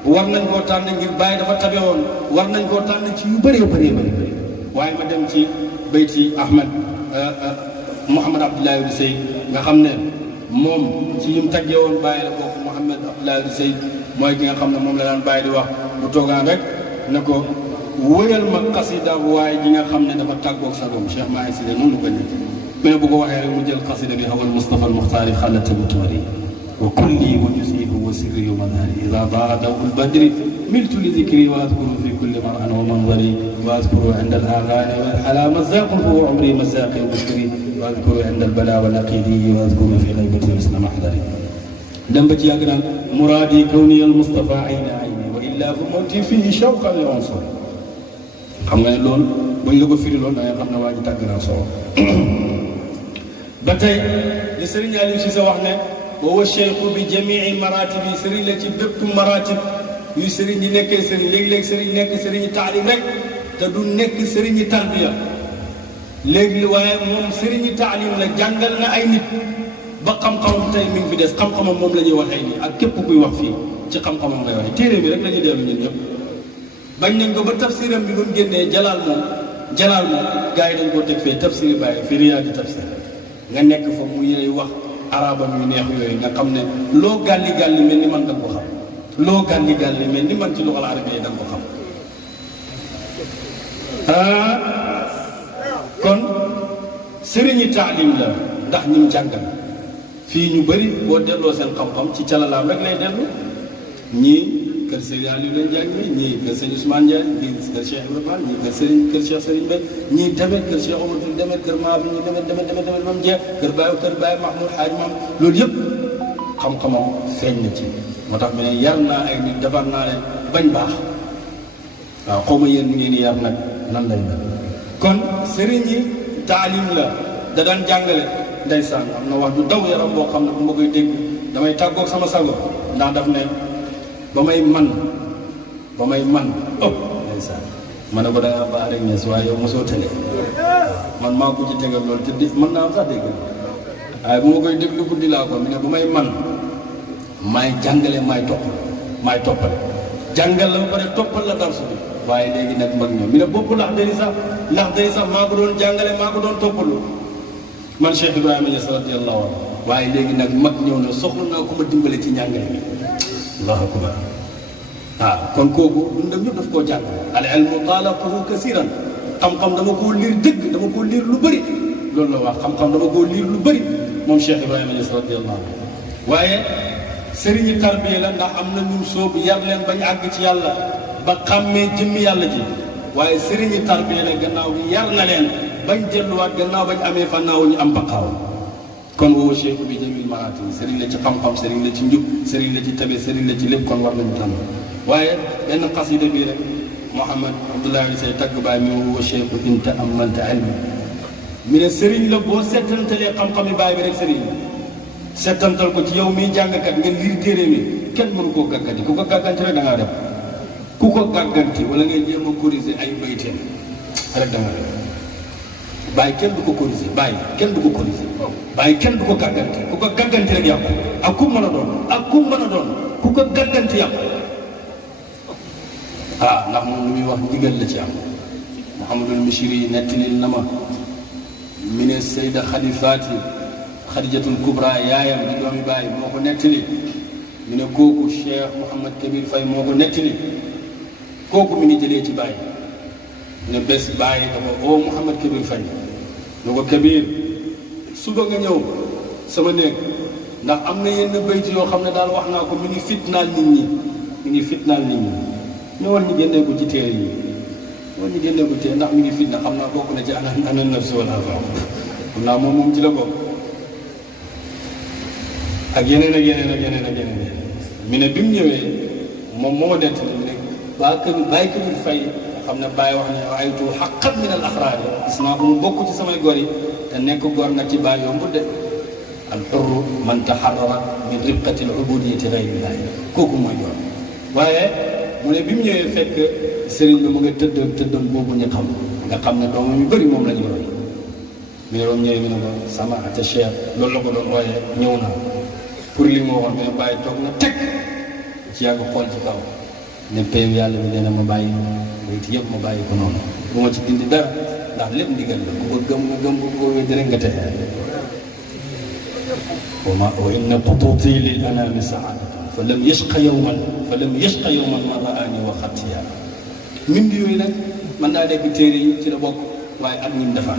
war nañ koo tànn ngir bàyyi dafa tabe woon war nañ koo tànn ci yu bëree bëri waaye ma dem ci bayti Ahmed Mouhamad Abdoulaye Sey nga xam ne moom ci yim taggee woon bàyyi la bokk Mouhamad Abdoulaye Sey mooy ki nga xam ne moom la daan bàyyi di wax bu toogaan rek ne ko wëyal ma xasida waaye ji nga xam ne dafa tàggoog sagoom Cheikh Mahi Cissé noonu la ko nekk mais bu ko waxee rek mu jël xasida bi xawal Mustafa al Muxtaari xalata bu tuwari wa kulli wa jusihi wa sirri wa manari ida daa dawul badri miltu li dikri wa adkuru fi kulli maran wa manzari wa adkuru inda al agani ala mazaqun huwa umri mazaqi wa muskiri wa adkuru inda al bala wal aqidi wa adkuru fi ghaybati misna mahdari dem ba ci yàgg naan muraadi kawni al Mustafa ayna ayni wa illa fa mawti fihi shawqan li unsuri xam nga ne loolu buñ la ko firi loolu da nga xam ne waa ji tàgg naa solo ba tey li Serigne Aliou Cissé wax ne wa cheikhu bi jamii maratib yi Serigne la ci bépp maratib yuy Serigne yi nekkee Serigne léegi-léegi Serigne nekk Serigne taalim rek te du nekk Serigne tarbiya léegi waaye moom Serigne taalim la jàngal na ay nit ba xam-xamam tey mi ngi fi des xam-xamam moom la ñuy waxee nii ak képp kuy wax fii ci xam-xamam ngay waxee téere bi rek la ñuy dellu ñun ñëpp bañ nañ ko ba tafsiram bi ba mu génnee jalaal moom gars yi dañ koo teg fee tafsiri bàyyi fi riyaadi tafsir nga nekk fa mu lay wax arabam yu neex yooyu nga xam ne loo gàlli gàlli mel ni man da nga ko xam loo gàlli gàlli mel ni man ci luxal arabiya da nga ko xam kon sëriñi taalim la ndax ñim jàngal fii ñu bëri boo delloo seen xam-xam ci calalaam rek lay dellu ñii kër Serigne Aliou lañ jàngee ñii kër Serigne Ousmane Ndiaye ñii kër Cheikh Ibrahima ñii kër Cheikh Serigne Mbaye ñii demet kër Cheikh Omar Touré demet kër Maafi ñii demet mam jeex kër Baye Mahmoud Haaj Mam loolu yëpp xam-xamam feeñ na ci moo tax mu ne yar naa ay nit defar naa leen bañ baax waaw xaw ma yéen ni ngeen yar nag nan lay mel kon sëriñ yi taalim la da daan jàngale ndeysaan am na wax ju daw yaram boo xam ne bu ma koy dégg damay tàggoog sama sago ndax daf ne ba may man ëpp ndeysaan ma ne ko dangaa baax rek ñes waaye yow mosoo tële man maa ko ci tegal loolu te di mën naa am sax dégg waaye bu ma koy déglu guddi laa ko mi ne ba may man maay jàngale maay toppale jàngal la ba pare toppal la darsu bi waaye léegi nag mag ñoom mi ne bopp ndax day sax maa ko doon jàngale maa ko doon toppalu man Cheikh Ibrahima Niass radiyallahu anhu waaye léegi nag mag ñëw na soxla naa ko ma dimbale ci njàngale bi allahu akbar kon kooku dundam ñëpp daf koo jàng al ilmu talaquhu kasiran xam-xam dama koo liir dëgg dama koo liir lu bëri loolu la wax xam-xam dama koo liir lu bëri moom Cheikh Ibrahima Niass radiyallahu anhu waaye sëriñi tarbiya la ndax am na ñum soobu yar leen bañ àgg ci yàlla ba xàmmee jëmmi yàlla ji waaye sëriñi tarbiya la gannaaw bi yar na leen bañ delluwaat gannaaw bañ amee fannaaw ñu am baqaaw kon woo cheikh bi jamil maraati sëriñ la ci xam-xam sëriñ la ci njub sëriñ la ci tabe sëriñ la ci lépp kon war nañu tànn waaye benn xasida bii rek Mouhamad Abdoulaye say tagg baay mi woo cheikh in ta'ammalta ilmi mi ne sëriñ la boo settantalee xam-xami baay bi rek sëriñ la settantal ko ci yow miy jàngkat nga liir téere mi kenn mënu koo gàgganti ku ko gàgganti rek da ngaa dem ku ko gàgganti wala ngay jéem a corriger ay bayteem rek da ngaa dem bàyyi kenn du ko corriger bàyyi kenn du ko corriger bàyyi kenn du ko gàgganti ku ko gàgganti rek yàqu ak ku mën a doon ku ko gàgganti yàqu ndax moom lu muy wax ndigal la ci am Mouhamadul Mishri nettali na ma mi ne Seyda Xalifaati Xadijatul Kubra yaayam di doomi baay moo ko nettali mi ne kooku Cheikh Mouhamad Kabir Faye moo ko nettali kooku mi ngi jëlee ci baay ne bés baay dafa oo Mouhamad Kabir Faye ne ko Kabir suba nga ñëw sama néeg ndax am na yenn bayt yoo xam ne daal wax naa ko mi ngi fitnaal nit ñi ñëwal ñu génnee ko ci téere yi ndax mi ngi fitna xam naa bokk na ci ana nafsi wala xam naa moom ci la bokk ak yeneen mi ne bi mu ñëwee moom moo nett mi ne bàyyi Kabir Faye xam ne bàyyi wax ne aytu haqqan min al axraar yi gis naa ko mu bokk ci samay gor yi te nekk gor nag ci bàyyi yombul de al xurru man taharrara min ribqati al ubudiyati ghayrillahi kooku mooy gor waaye mu ne bi mu ñëwee fekk sëriñ bi mu nga tëddam boobu ñu xam nga xam ne doomam yu bëri moom la ñu roy mi ne doom ñëwee mi ne ko sama ata cheikh loolu la ko doon wooyee ñëw naa pour li ma waxoon mais bàyyi toog na teg ci yàgg xool ci kaw ne peew yàlla bi nee na ma bàyyi bayti yëpp ma bàyyi ko noonu bu ma ci dindi dara ndax lépp ndigal la ku ko gëm nga gëm ko wéddi rek nga texe wa inna qututi lil anami saadatan fa lam yashqa yawman man raani wa xatiya mbind yooyu nag mën naa nekk téere yi ci la bokk waaye ak ñun defar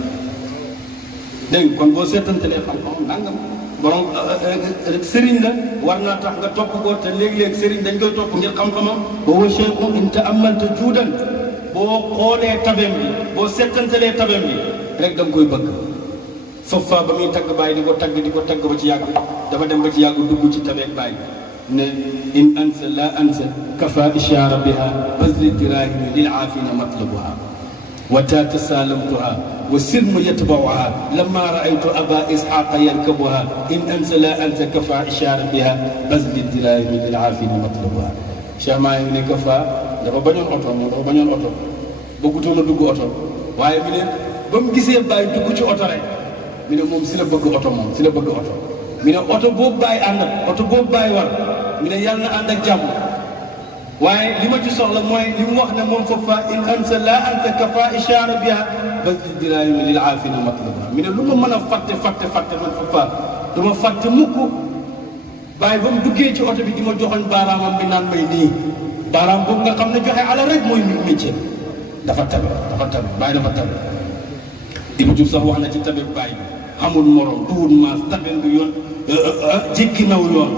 dégg kon boo seetantalee xam-xam nangam borom sëriñ la war naa tax nga topp ko te léegi-léegi sëriñ dañ koy topp ngir xam-xamam boobu cheikhu in ta'ammalta juudan boo xoolee tabeem bi boo seetantalee tabeem bi rek da nga koy bëgg foofu fa ba muy tagg bàyyi di ko tagg ba ci yàgg dafa dem ba ci yàgg dugg ci tabeek bàyyi ne in ansa la ansa kafa ishaara biha bazli dirahimi lil aafina matlabuha وتا تسالمتها والسلم يتبعها لما رأيت أبا إسحاق يركبها إن أنسى لا أنسى كفى إشارة بها بذل الدراهم للعافين مطلبها Cheikh maa ngi ne Kafa dafa bañoon oto bëggutoon a dugg oto waaye mi ne ba mu gisee bàyyi dugg ci oto rek mi ne moom si la bëgg oto mi ne oto boobu bàyyi ànd ak oto boobu bàyyi war mi ne yàlla na ànd ak jàmm waaye li ma ci soxla mooy li mu wax ne moom foofa in ansa la anta kafa ishara biha bas diraymi lil aafina matluba mi ne lu ma mën a fàtte man foofa du ma fàtte mukk bàyyi ba mu duggee ci oto bi di ma joxoñ baaraamam bi naan may nii baaraam boobu nga xam ne joxe alal rek mooy métier dafa tabe bàyyi dafa tabe Ibou Diouf sax wax na ci tabe bàyyi bi xamul morom duwul maas taben du yoon jéggi naw yoon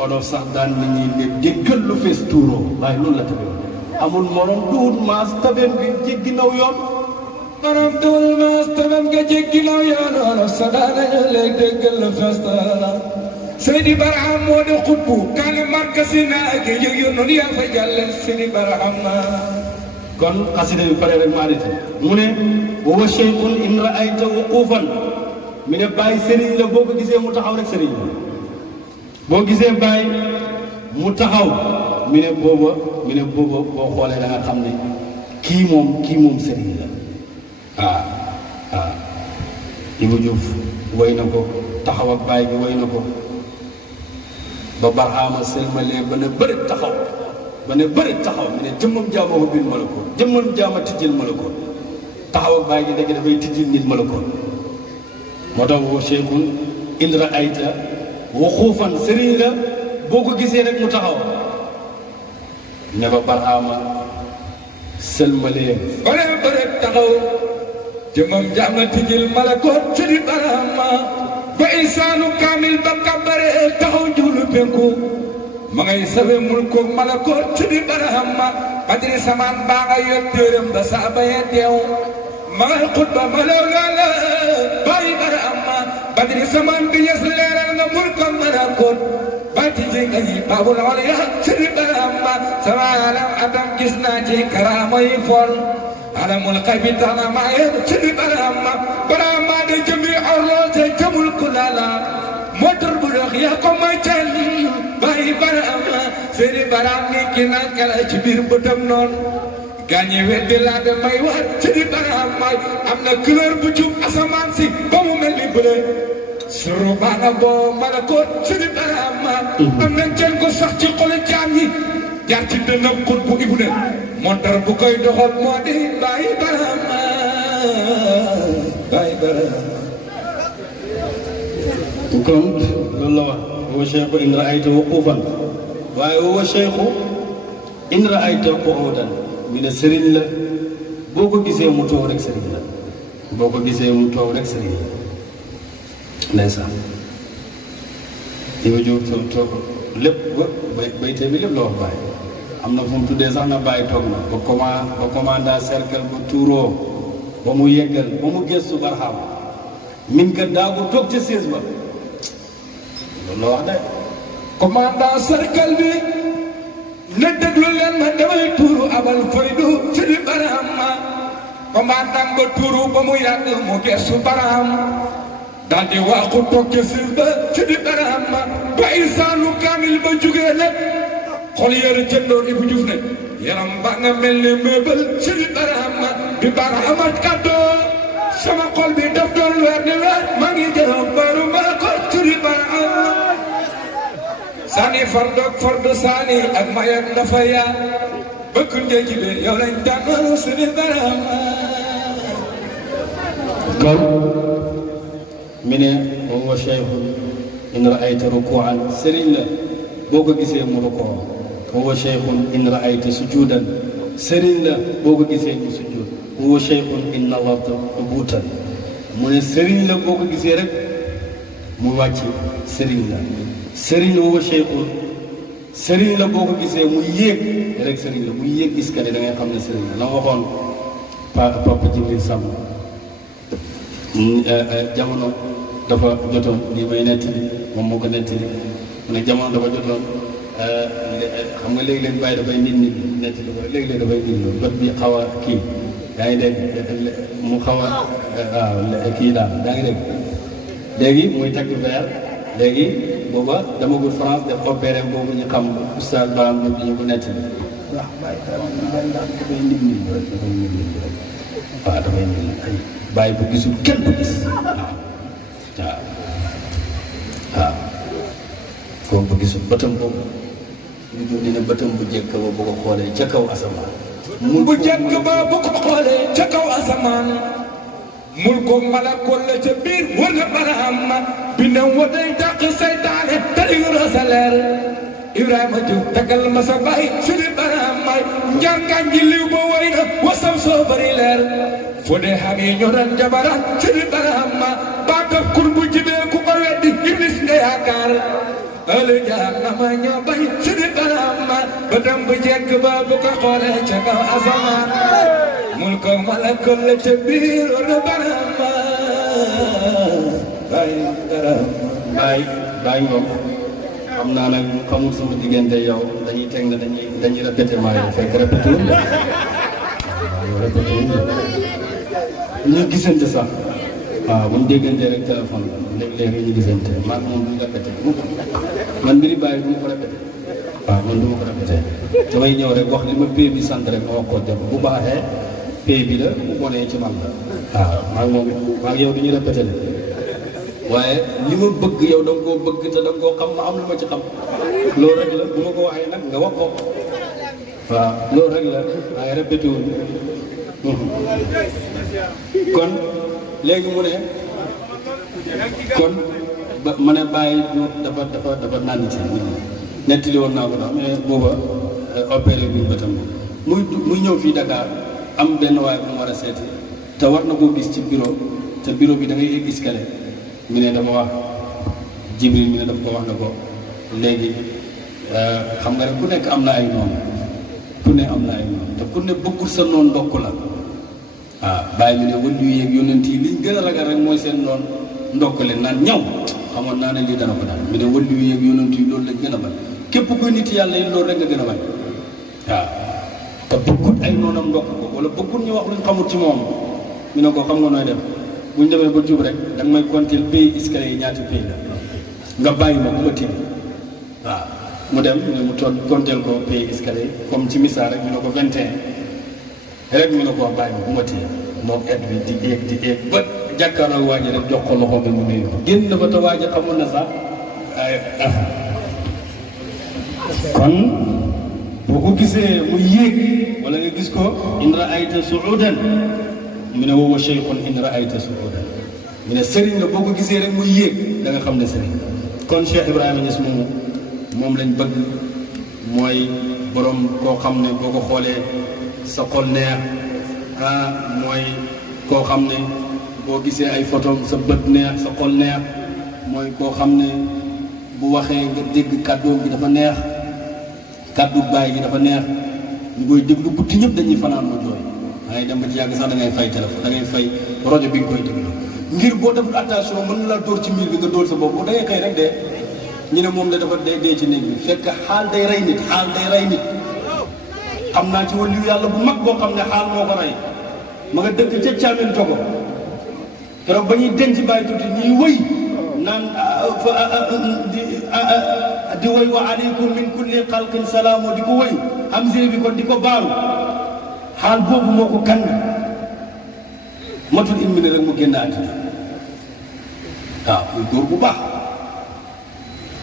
olof sax daan nit ñi ne déggal lu fees tuuroo waaye loolu la tabe amul morom duwul maas taben bi jéggi naw yoon morom duwul maas taben nga jéggi naw yoon olof sax daan nañu lay déggal lu fees tuuroo Seydi Barham moo di xutbu kaani marka si naa gi yëg yu noonu yaa fa jàlle Seydi Barham kon xasida bi pare rek maa dite mu ne wa shaykhun in ra'ayta wuqufan mi ne bàyyi sëriñ la boo ko gisee mu taxaw rek sëriñ la boo gisee bàyyi mu taxaw mi ne booba boo xoolee da nga xam ne kii moom sëriñ la Ibou Diouf way na ko taxaw ak bàyyi bi way na ko ba Barhama selmalee ba ne bëri taxaw mi ne jëmmam jaama hubbil malakoot jëmmam jaama tijjil malakoot taxaw ak bàyyi gi dëgg dafay tijjil nit malakoot moo tax wa cheikhun in ra'ayta wuqufan sëriñ la boo ko gisee rek mu taxaw ne ba Barhama selmalee ba ne bëri taxaw jëmmam jaama tijjil malakoot sëriñ Barhama ba insaanu kaamil ba kàbbare taxaw jublu penku ma ngay sawe mulkoog malakoot sëriñ Barhama badri samaan baa nga yor téeram ba saaba ya teew ma ngay xutba ma law la bàyyi Barhama badri samaan bi ñes leeral nga mulkoog malakoot bàyti ji nga yi baabul oliya sëriñ Barhama sama alam adam gis naa ci karaama yi fol alamul xaybi tax na maa yéen sëriñ Barhama de jëmbi awloo te jëmul ku laala motor bu dox yaa ko may teen bàyyi Barhama Seydi Barham ni ki nankala ci biir bëtam noonu gaañe weddi laa de may waat Seydi Barhama am na couleur bu jub asamaan si ba mu mel ni bële suru baana boo malakoot Seydi Barhama am na jën ko sax ci xolu jaam yi jaar ci dënnam xut bu ibu ne montar bu koy doxal moo di bàyyi Barhama kon loolu la wax wa cheikhu in ra'ayta wuqufan waaye wa cheikhu in ra'ayta qu'udan mi ne sëriñ la boo ko gisee mu toog rek sëriñ la boo ko gisee mu toog rek sëriñ la ndeysaan Ibou Diouf toog lépp bayte bi lépp la wax bàyyi am na fu mu tuddee sax na bàyyi toog na ba commanda cercle ba tuuroo ba mu yeggal ba mu gëstu Barhama min ka daagu toog ca siis ba loolu la wax de commandant cercle bi ne déglu leen ma damay tuuru abal faydu Seydi Barhama commandant ba tuuru ba mu yàgg mu gëstu Barhama daal di waaxu toog ca siis ba Seydi Barhama ba insaanu kaamil ba jugee lépp xol yëre cëndoor Ibou Diouf ne yaram ba nga mel ne meebal Seydi Barhama bi Barhama kàddoo sama xol bi daf doon weer ni weer maa ngi jëloon baru ma ko Seydi Barhama sani fardo sani ak mayam dafa yaa bëgg njëgi be yow lañ tànnal Seydi Barhama kon mi ne wa cheikhun in ra'ayta ruku'an sëriñ la boo ko gisee mu rukoo wa cheikhun in ra'ayta sujudan sëriñ la boo ko gisee mu sujud wa cheikhun in nazarta ubutan mu ne sëriñ la boo ko gisee rek mu wàcc sëriñ la sëriñ wa cheikhun sëriñ la boo ko gisee mu yéeg rek sëriñ la mu yéeg iskale da ngay xam ne sëriñ la la waxoon Papa Jibril Samb jamono dafa jotoon lii may nettali moom moo ko nettali mu ne jamono dafa jotoon xam nga léegi-léeg bàyyi dafay nit nettali ko léegi-léeg dafay nit bët bi xaw a kii yaa ngi dégg mu xaw a waaw kii daal yaa ngi dégg léegi muy takk verre léegi booba dama gul France def opéré boobu ñu xam oustaz Baram bi ñu ko nettali waaw bàyyi dafay nit rek waaw dafay nit ay bàyyi bu gisul kenn bu gis waaw kooku bu gisul bëtam boobu ñu dund ne bëtam bu jekk ba bu ko xoolee ca kaw asamaan bu jekk ba bu ko xoolee ca kaw asamaan mul ko malakol la ca biir war na barahama bindam wa day dàq saytaane te di sa leer Ibrahima Diouf tagal ma sa baay sudi barahamaay njàngaan ji liw ba woy na wasam soo bari leer fu dee xam yi ñoran jabaran sudi barahama baakab kun bu jibee ku ko weddi iblis nga yaakaar ëllëg jahannama ñoo bañ sudi barahama bëtam bu jekk ba bu ko xoolee ca kaw asamaan mul ko malakol la ca biir war na barahama baay ngoom xam naa nag xamul sama diggante yow dañuy teg na dañuy répété maa yow fekk répété wuñ de waaw yow répété wuñ de ñu gisante sax waaw bu ñu déggante rek téléphone la léeg-léeg ñu gisante man moom du ñu répété man mbiri bàyyi du ma ko répété waaw man du ma ko répété damay ñëw rek wax li ma pay bi sant rek ma wax ko dem bu baaxee pay bi la bu bonee ci man la waaw maa moom maa yow du ñu répété de waaye li ma bëgg yow da nga koo bëgg te da nga koo xam ma am lu ma ci xam loolu rek la bu ma ko waxee nag nga wax ko waaw loolu rek la waaye répété wuñ kon léegi mu ne kon ba ma ne bàyyi dafa naan ci nettali woon naa ko dax mais booba opéré bi bëtam muy ñëw fii Dakar am benn waaye bu mu war a seeti te war na koo gis ci bureau te bureau bi da ngay yëg escalier mi ne dafa wax Jibril mi ne daf ko wax na ko léegi xam nga rek ku nekk am na ay noonu ku ne am na ay noonu te ku ne bëggul sa noonu ndokk la waaw bàyyi mi ne wël yu yéeg yonent yi liñ gën a ragal rek mooy seen noonu ndokk leen naan ñaw xamoon naa ne lii dana ko daal mi ne wël yu yéeg yonent yi loolu lañ gën a bañ képp kuy nit yàlla yi loolu rek nga gën a bañ waaw te bëggut ay noonam ndokk ko wala bëggut ñu wax luñ xamut ci moom mi ne ko xam nga nooy def bu ñu demee ba jub rek danga may compter pays escalier yi ñaati pays la nga bàyyi ma bu ma tiim waaw mu dem mu toog compter ko pays escalier comme ci misaal rek ñu ne ko 21 rek ñu ne ko bàyyi ma bu ma tiim moom et bi di éeg ba jàkkaarloo waa ji rek jox ko loxo bi mu nuyu ko génn na ba te waa ji xamul na sax ay kon boo ko gisee mu yéeg wala nga gis ko in raayta suudan mu ne woowa cheikhun in raayta suudan mu ne sëriñ nga boo ko gisee rek muy yéeg da nga xam ne sëriñ kon Cheikh Ibrahima Niass moomu moom lañ bëgg mooy borom koo xam ne boo ko xoolee sa xol neex mooy koo xam ne boo gisee ay photom sa bët neex sa xol neex mooy koo xam ne bu waxee nga dégg kàddoom bi dafa neex kàddu baay bi dafa neex ñu koy déglu guddi ñëpp dañuy fanaan ma jooy dangay dem ba ci yàgg sax da ngay fay téléphone da ngay fay rajo bi nga koy déglu ngir boo deful attention mën na la dóor ci miir bi nga dóor sa bopp da ngay xëy rek de ñu ne moom la dafa dee ci néeg bi fekk xaal day rey nit xaal day rey nit xam naa ci wàllu yàlla bu mag boo xam ne xaal moo ko rey ma nga dëkk ca Caamen Togo keroog ba ñuy denc bàyyi tuuti ñuy wëy naan di woy wa aleykum min kulli xalqin salaamu di ko woy Hamza bi kon di ko baalu xaal boobu moo ko kan matul une minute rek mu génn àddina waaw muy góor bu baax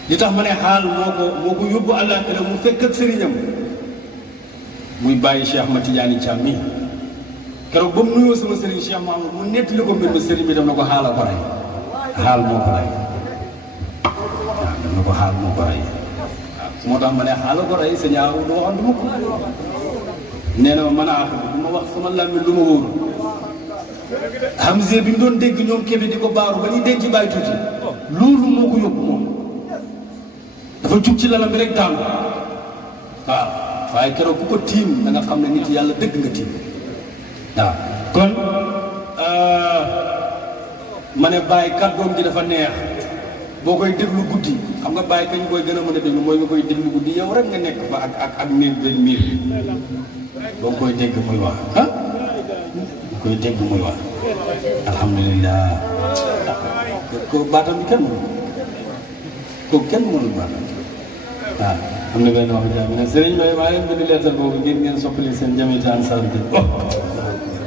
li tax ma ne xaal moo ko yóbbu àllaaxira mu fekk ak sëriñam muy bàyyi Cheikh Ahmad Tidiane Thiam mi keroog ba mu nuyoo sama sëriñ Cheikh Mahamadou mu nettali ko mbir ma sëriñ bi daf na ko xaala ko rey xaal moo ko rey waaw daf na ko xaal moo ko rey waaw moo tax ma ne xaala ko rey sa ñaaw du waxoon du ma ko nee na ma mën a axi du ma wax sama làmmiñ lu ma wóoru Hamza bi mu doon dégg ñoom Kébé di ko baaru ba ñuy denc bàyyi tuuti loolu moo ko yóbbu moom dafa jug ci lalam bi rek daanu waaw waaye keroog ku ko tiim da nga xam ne nit yàlla dëgg nga tiim waaw kon ma ne bàyyi kàddoom gi dafa neex boo koy déglu guddi xam nga bàyyi kañ koy gën a mën a déglu mooy nga koy déglu guddi yow rek nga nekk fa ak miir benn miir boo koy dégg muy wax koy dégg muy wax alhamdulilah ko baatam bi kenn mënul kooku kenn mënul baatam waaw am na benn wax jaam ne sëriñ Mbaye maa leen bind leetar boobu ngir ngeen soppali seen jamiti ansar bi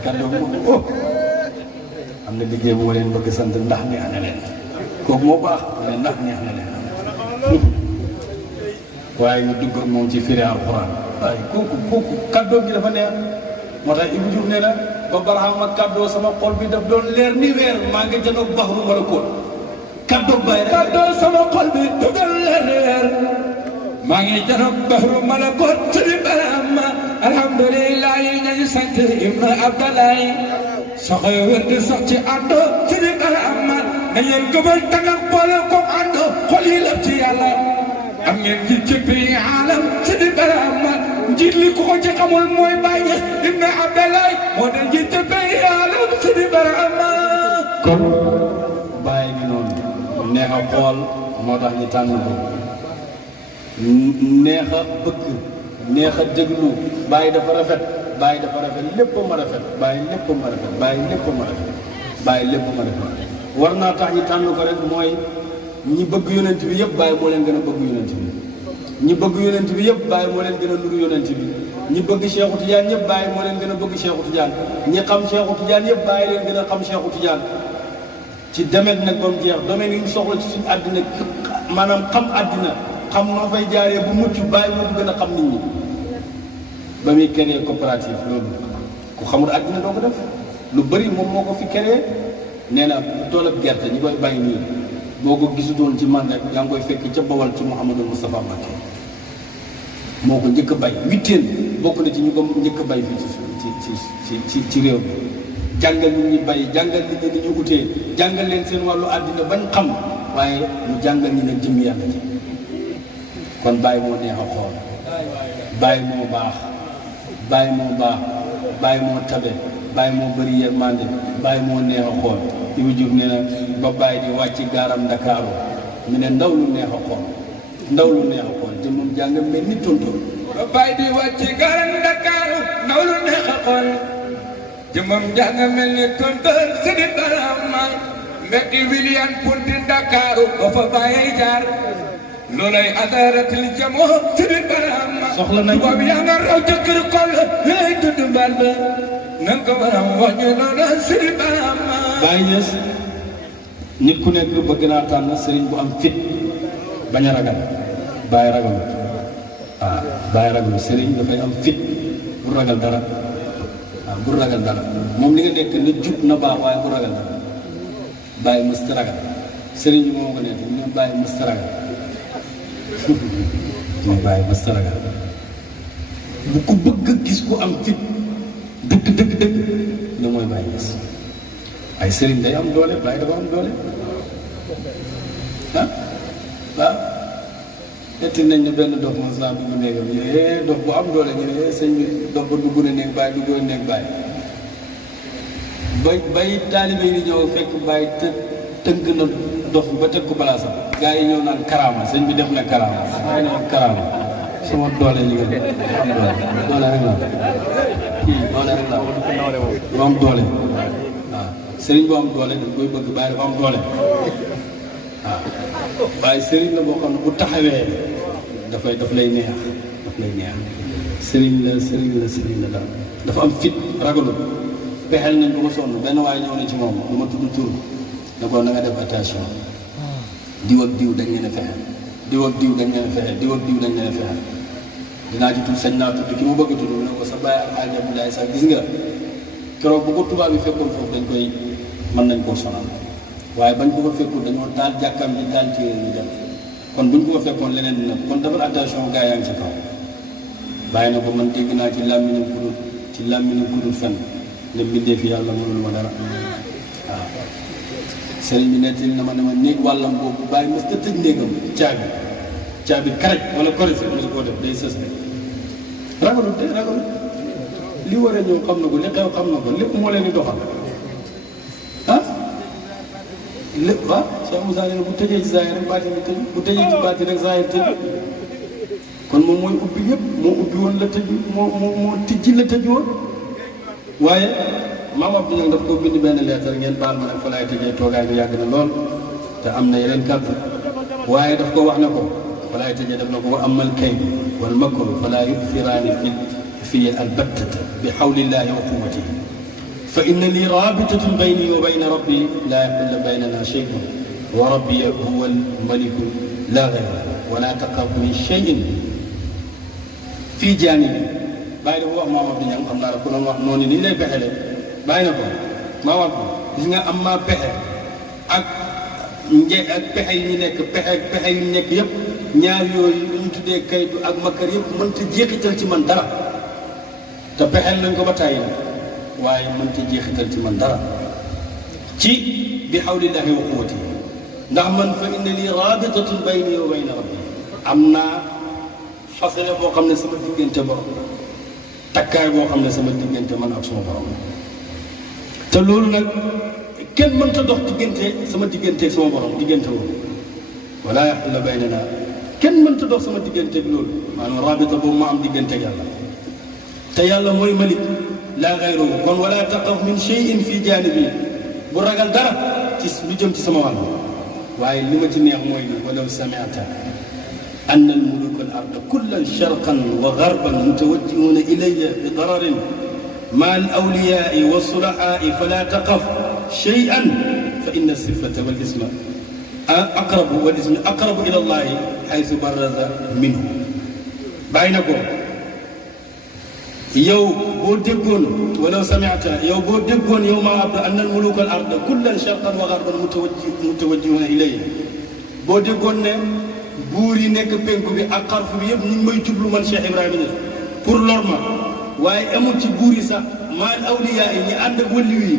kàddu moom am na liggéey bu ma leen bëgg sant ndax neex na leen kooku moo baax ma ne ndax neex na leen waaye ñu dugg ak moom ci firi alxuraan waaye kooku kàddoo gi dafa neex moo tax Ibou Diouf nee na ba Barhama kàddoo sama xol bi daf doon leer ni weer maa ngi janoog baxru malakoot kàddoo bàyyi rek kàddoo sama xol bi daf doon leer ni weer maa ngi janoog baxru malakoot sëriñ Barhama alhamdulilah yi nañu sant Ibnu Abdalaay soxoy wér di sax ci àndoo sëriñ Barhama na ngeen gëbal tàngal boole ko àndoo xol yi lëf ci yàlla am ngeen ji ci biir alam sëriñ Barhama njiit li ku ko ci xamul mooy Baye Ibnu Abdalaay moo doon ji ci biir alam sëriñ Barhama kon bàyyi ngi noonu neex a xool moo tax ñu tànn ko neex a bëgg neex a déglu bàyyi dafa rafet bàyyi dafa rafet lépp ma rafet bàyyi lépp ma rafet bàyyi lépp ma rafet bàyyi lépp ma rafet war naa tax ñu tànn ko rek mooy ñi bëgg yonent bi yëpp bàyyi moo leen gën a bëgg yonent bi ñi bëgg yonent bi yëpp bàyyi moo leen gën a nuru yonent bi ñi bëgg Cheikhu Tidiane yëpp bàyyi moo leen gën a bëgg Cheikhu Tidiane ñi xam Cheikhu Tidiane yëpp bàyyi leen gën a xam Cheikhu Tidiane ci demet nag ba mu jeex domaine yi ñu soxla ci suñu àddina maanaam xam àddina xam noo fay jaaree bu mucc bàyyi moo ko gën a xam nit ñi ba muy créé coopérative loolu ku xamul àddina doo ko def lu bëri moom moo ko fi créé nee na toolab gerte ñi koy bay nii boo ko gisutoon ci man rek yaa ngi koy fekk ca Bawal ci Mouhamadou Moustapha Mbacké moo ko njëkk a bay witteen bokk na ci ñu ko njëkk a bay fii ci réew mi jàngal nit ñi bay jàngal nit ñi ni ñu utee jàngal leen seen wàllu àddina bañ xam waaye mu jàngal ñi nag jëm yàlla ji kon bàyyi moo neex a xool bàyyi moo baax bàyyi moo baax bàyyi moo tabe bàyyi moo bëri yërmande bàyyi moo neex a xool Ibou Diouf nee na ba bàyyi di wàcc gaaram Ndakaaru mu ne ndaw lu neex a xool ndaw lu neex a xool te moom jàng mel ni tontóor ba bàyyi di wàcc gaaram Ndakaaru ndaw lu neex a xool jëmmam jàng mel ni tontóor sëriñ Barhama mbeddi William Ponty Ndakaaru ba fa bàyyi jaar loolay adaratul jamoo sëriñ Barhama soxla nañ tubaab yaa nga raw ca kër kol lay tudd mbal ba nan ko baram wax ñu noonu sëriñ Barhama Baye Niass nit ku nekk bëgg naa tànn sëriñ bu am fit bañ a ragal Baye ragal waaw Baye ragal sëriñ dafay am fit bu ragal dara waaw bu ragal dara moom li nga nekk na jub na baax waaye bu ragal dara Baye mësta ragal sëriñ bi moo ko nekk ñu ne Baye mësta ragal ñu Baye mësta ragal bu ko bëgg gis ku am fit dëgg ne mooy Baye Niass ay sëriñ day am doole Baye dafa am doole ah waaw netti nañ ne benn dox mos naa dugg néegam yi dox bu am doole ñu ne sëñ bi dox ba dugg na néeg Baye duggoo néeg Baye bay taalibe yi di ñëw fekk Baye tënk na dox ba teg ko balaasam gars yi ñëw naan karaama sëñ bi def na karaama waaye na karaama sama doole ñu ngi am doole rek la kii doole rek la bu am doole waaw sëriñ boo am doole dañ koy bëgg Baye dafa am doole waaw waaye sëriñ la boo xam ne bu taxawee daf lay neex sëriñ la daal dafa am fit ragalul pexeel nañ ko ko sonn benn waaye ñëw na ci moom du ma tudd tur ne ko na nga def attention diw ak diw dañ leen a fexeel diw ak diw dañ leen a fexeel diw ak diw dañ leen a fexeel dinaa ci tudd sañ naa tudd ki mu bëgg a tudd ne ko sa bàyyi Alxaaji Abdoulaye sax gis nga keroog bu ko tubaab yi fekkoon foofu dañ koy mën nañ koo sonal waaye bañ ko fa fekkul dañoo taal jàkkam ji taal ci ñu dem kon buñ ko fa fekkoon leneen nag kon defal attention gaa yaa ngi ci kaw bàyyi na ko man dégg naa ci làmmiñam ku dul fen ne mbindee fi yàlla mënul ma dara waaw sëriñ bi nettali na ma ne ma néeg wàllam boobu bàyyi mos ta tëj néegam caabi karaj wala korité mosu koo def day sës rek ragalut li war a ñëw xam na ko li xew xam na ko lépp moo leen di doxal ah lépp Cheikh Moussa nee na bu tëjee ci zaahir rek baati tëj bu tëjee ci baati rek zaahir tëj kon moom mooy ubbi yëpp moo ubbi woon la tëj moo tijji la tëj woon waaye maam Abdou Niang daf ko bind benn lettre ngeen baal ma nag fa laay tëjee toogaay bi yàgg na lool te am na yeneen kàddu waaye daf ko wax ne ko fa laay tëjee def na ko wa amal kaydu wal makru fa laa yubsiraani fi albattata bi hawlillahi wa quwwatihi fa inna li rabitatun bayni wa bayna rabbi laa yaxilla baynana shay'un wa rabbi huwa almaliku laa gayra wala taqaf min shay'in fii jaanibi bàyyi dafa wax maam Abdou Niang xam naa la ku doon wax noonu ni ñu lay pexele bàyyi na ko maam Abdou gis nga am maa pexe ak pexe yi ñu nekk pexe yu nekk yëpp ñaar yooyu lu ñu tuddee kaydu ak makkar yëpp mënta jeexital ci man dara te pexeel nañ ko ba tàyyi na waaye mënta jeexital ci man dara ci bi hawlillahi wa quwwati ndax man fa inna lii rabitatun bayni wa bayna rabbi am naa fasale boo xam ne sama diggante borom takkaay boo xam ne sama diggante man ak suma borom te loolu nag kenn mënta dox diggante sama diggante sama borom diggante boobu wala yaxulla baynana kenn mënta dox sama diggante ak loolu maanaam rabita boobu ma am diggante ak yàlla te yàlla mooy malik laa xayruhu kon wala taqaf min shay'in fii jaanibi bu ragal dara ci lu jëm ci sama wàll waaye li ma ci neex mooy ni walaw sami'ta anna al-muluka al-arda kullan sharqan wa gharban mutawajjihuna ilayya bi dararin ma al-awliya'i wa sulaha'i fala taqaf shay'an fa inna as-sifata wal isma aqrabu wal ismu aqrabu ila allahi haythu baraza minhu bàyyi na ko yow boo déggoon walaw sami'ta yow boo déggoon yow maa abdu anna al-muluka al-arda kullan sharqan wa gharban mutawajjihuna ilayya boo déggoon ne buur yi nekk penku bi ak xarfu bi yëpp ñu ngi may jublu man Cheikh Ibrahima Niass pour lor ma waaye amul ci buur yi sax maal awliyaa yi ñi ànd ak wëlliw yi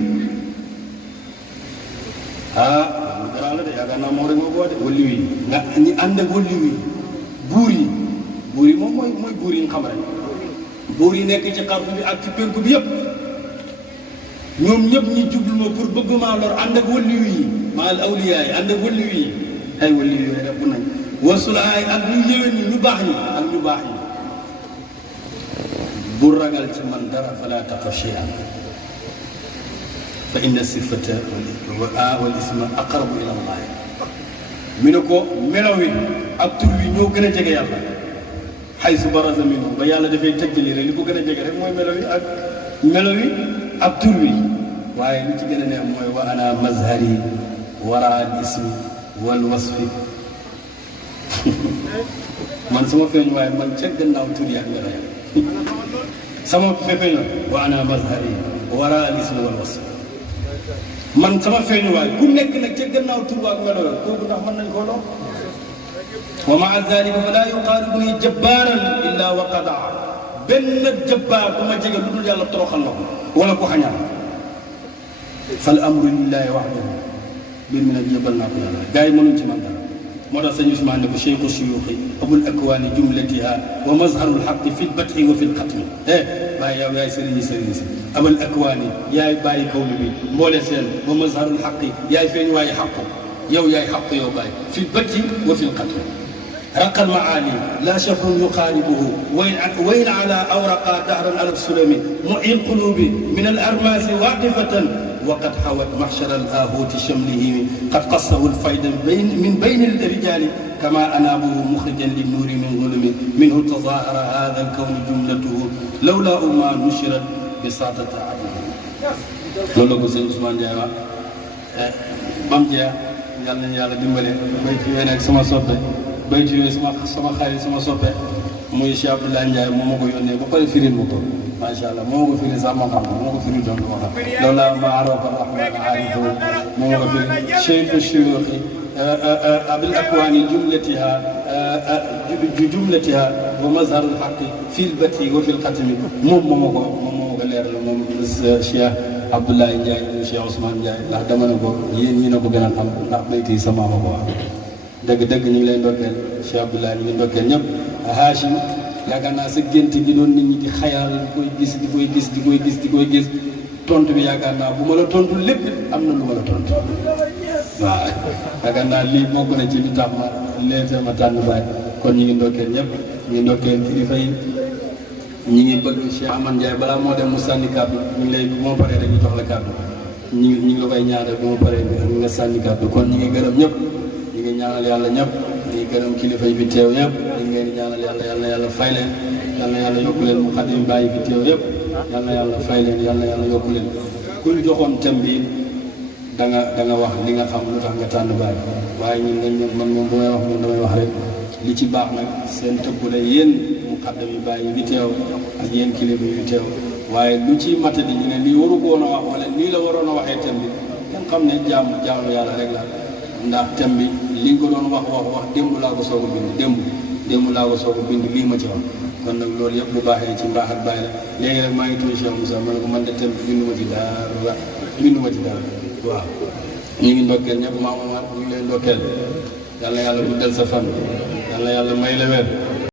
lu garaaw la de yaakaar naa moo rek moo ko wax de wëlliw yi nga ñi ànd ak wëlliw yi buur yi moom mooy buur yi nga xam rek buur yi nekk ci xarfu bi ak ci penku bi yëpp ñoom ñëpp ñi jublu ma pour bëgg maa lor ànd ak wëlliw yi maal awliyaa yi ànd ak wëlliw yi ay wëlliw yi rek bu nañ wasulaay ak ñu yéwén ñi ñu baax ñi ak ñu baax ñi bu ragal ci man dara fala taqaf shay'an fa inna sifata wal isma aqrabu ila allah mi ne ko melaw wi ak tur wi ñoo gën a jege yàlla haythu baraza minhu ba yàlla dafay tëjali rek li ko gën a jege rek mooy melaw wi ak tur wi waaye li ci gën a neex mooy wa ana mazhari wara al ismi wal wasfi man sama feeñ waaye man ca gannaaw tur yi ak melo ya sama feeñ wa ana mazhari wara al ismi wal wasf man sama feeñ waaye ku nekk nag ca gannaaw tur ak melo ya kooku ndax mën nañ koo loo wa maa zalika fala yuqaribuni jabbaaran illa wa qadaa benn jabbaar bu ma jege lu dul yàlla toroxal na ko wala ko xañaan fal amru lillahi wahdahu mbir mi nag yëbal naa ko yàlla gars yi mënuñ ci man dara moo tax sëñ Ousmane ne ko cheikhu suyuuxi abul akwaani jumlatiha wa mazharul xaqi fi lbatxi wa fi lxatmi waaye yow yaay sëriñi si abul akwaani yaay bàyyi kaw bi mboole seen wa mazharul xaqi yaay feeñ waaye xaqu yow yaay xaqu yow bàyyi fi lbatxi wa fi lxatmi رق المعالي لا شفر يقاربه وين على أورقا دهرا على السلم معي القلوب من الأرماس واقفة وقد حوت محشر الآهوت شمله قد قصه الفيض من بين الرجال كما أنابه مخرجا للنور من ظلم منه تظاهر هذا الكون جملته لولا ما نشرت بساطة عبده loolu ko sëñ Ousmane Ndiaye wax bam jeex yàlla nañu yàlla dimbale bay ci ween ak sama soppe baytu yooyu sama xarit sama soppe muy Cheikh Abdoulaye Ndiaye moo ma ko yónnee ba pare firil ma ko macha allah moo ma ko firil sax moo xam moo ko firil doon ma xam loolu laa ma arafa rahman aarifu moo ma ko firil cheikhu shuyuuxi abil akwaani jumlatiha wa mazharul xaqi fil bati wa fil xatmi moom moo ma ko leeral moom Cheikh Abdoulaye Ndiaye Cheikh Ousmane Ndiaye ndax dama ne ko yéen ñi na ko gën a xam ndax bayti yi sama ma ko wax dëgg-dëgg ñu ngi lay ndokkeel Cheikh Abdoulaye ñu ngi ndokkeel ñëpp Hachim yaakaar naa sa gént gi doon nit ñi di xayal di koy gis tontu bi yaakaar naa bu ma la tontu lépp am na lu ma la tontu waaw yaakaar naa lii bokk na ci li tax ma leete ma tànn baay kon ñu ngi ndokkeel ñëpp ñu ngi ndokkeel kilifa yi ñi ngi bëgg Cheikh Amane Ndiaye balaa moo dem mu sànni kàddu ñu ngi lay bu ma paree rek ñu jox la kàddu ñu ngi la koy ñaanal bu ma paree nga sànni kàddu kon ñu ngi gërëm ñëpp ñu ngi ñaanal yàlla ñëpp ñu ngi gërëm kilifa yi fi teew ñëpp ñu ngi leen di ñaanal yàlla yàlla fay leen yàlla yàlla yokku leen mu xadim bàyyi fi teew yëpp yàlla fay leen yàlla yokku leen kuñ joxoon thème bi da nga wax li nga xam lu tax nga tànn bàyyi waaye ñun man moom bu may wax moom damay wax rek li ci baax nag seen tëbb la yéen muqaddam yi bàyyi bi teew ak yéen kilifa yu teew waaye lu ci matadi ñu ne lii waru ko woon a wax wala nii la waroon a waxee thème bi ngeen xam ne jaamu yàlla rek la ndax thème bi li nga ko doon wax démb laa ko soog a bind démb laa ko soog a bind lii ma ci wax kon nag loolu yëpp bu baaxee ci mbaax ak bàyyi la léegi rek maa ngi tudd Cheikh Moussa ma ne ko man de thème bi bindu ma ci dara waaw ñu ngi ndokkeel ñëpp Maam Omar ñu ngi leen ndokkeel yàlla guddal sa fan yàlla may la wér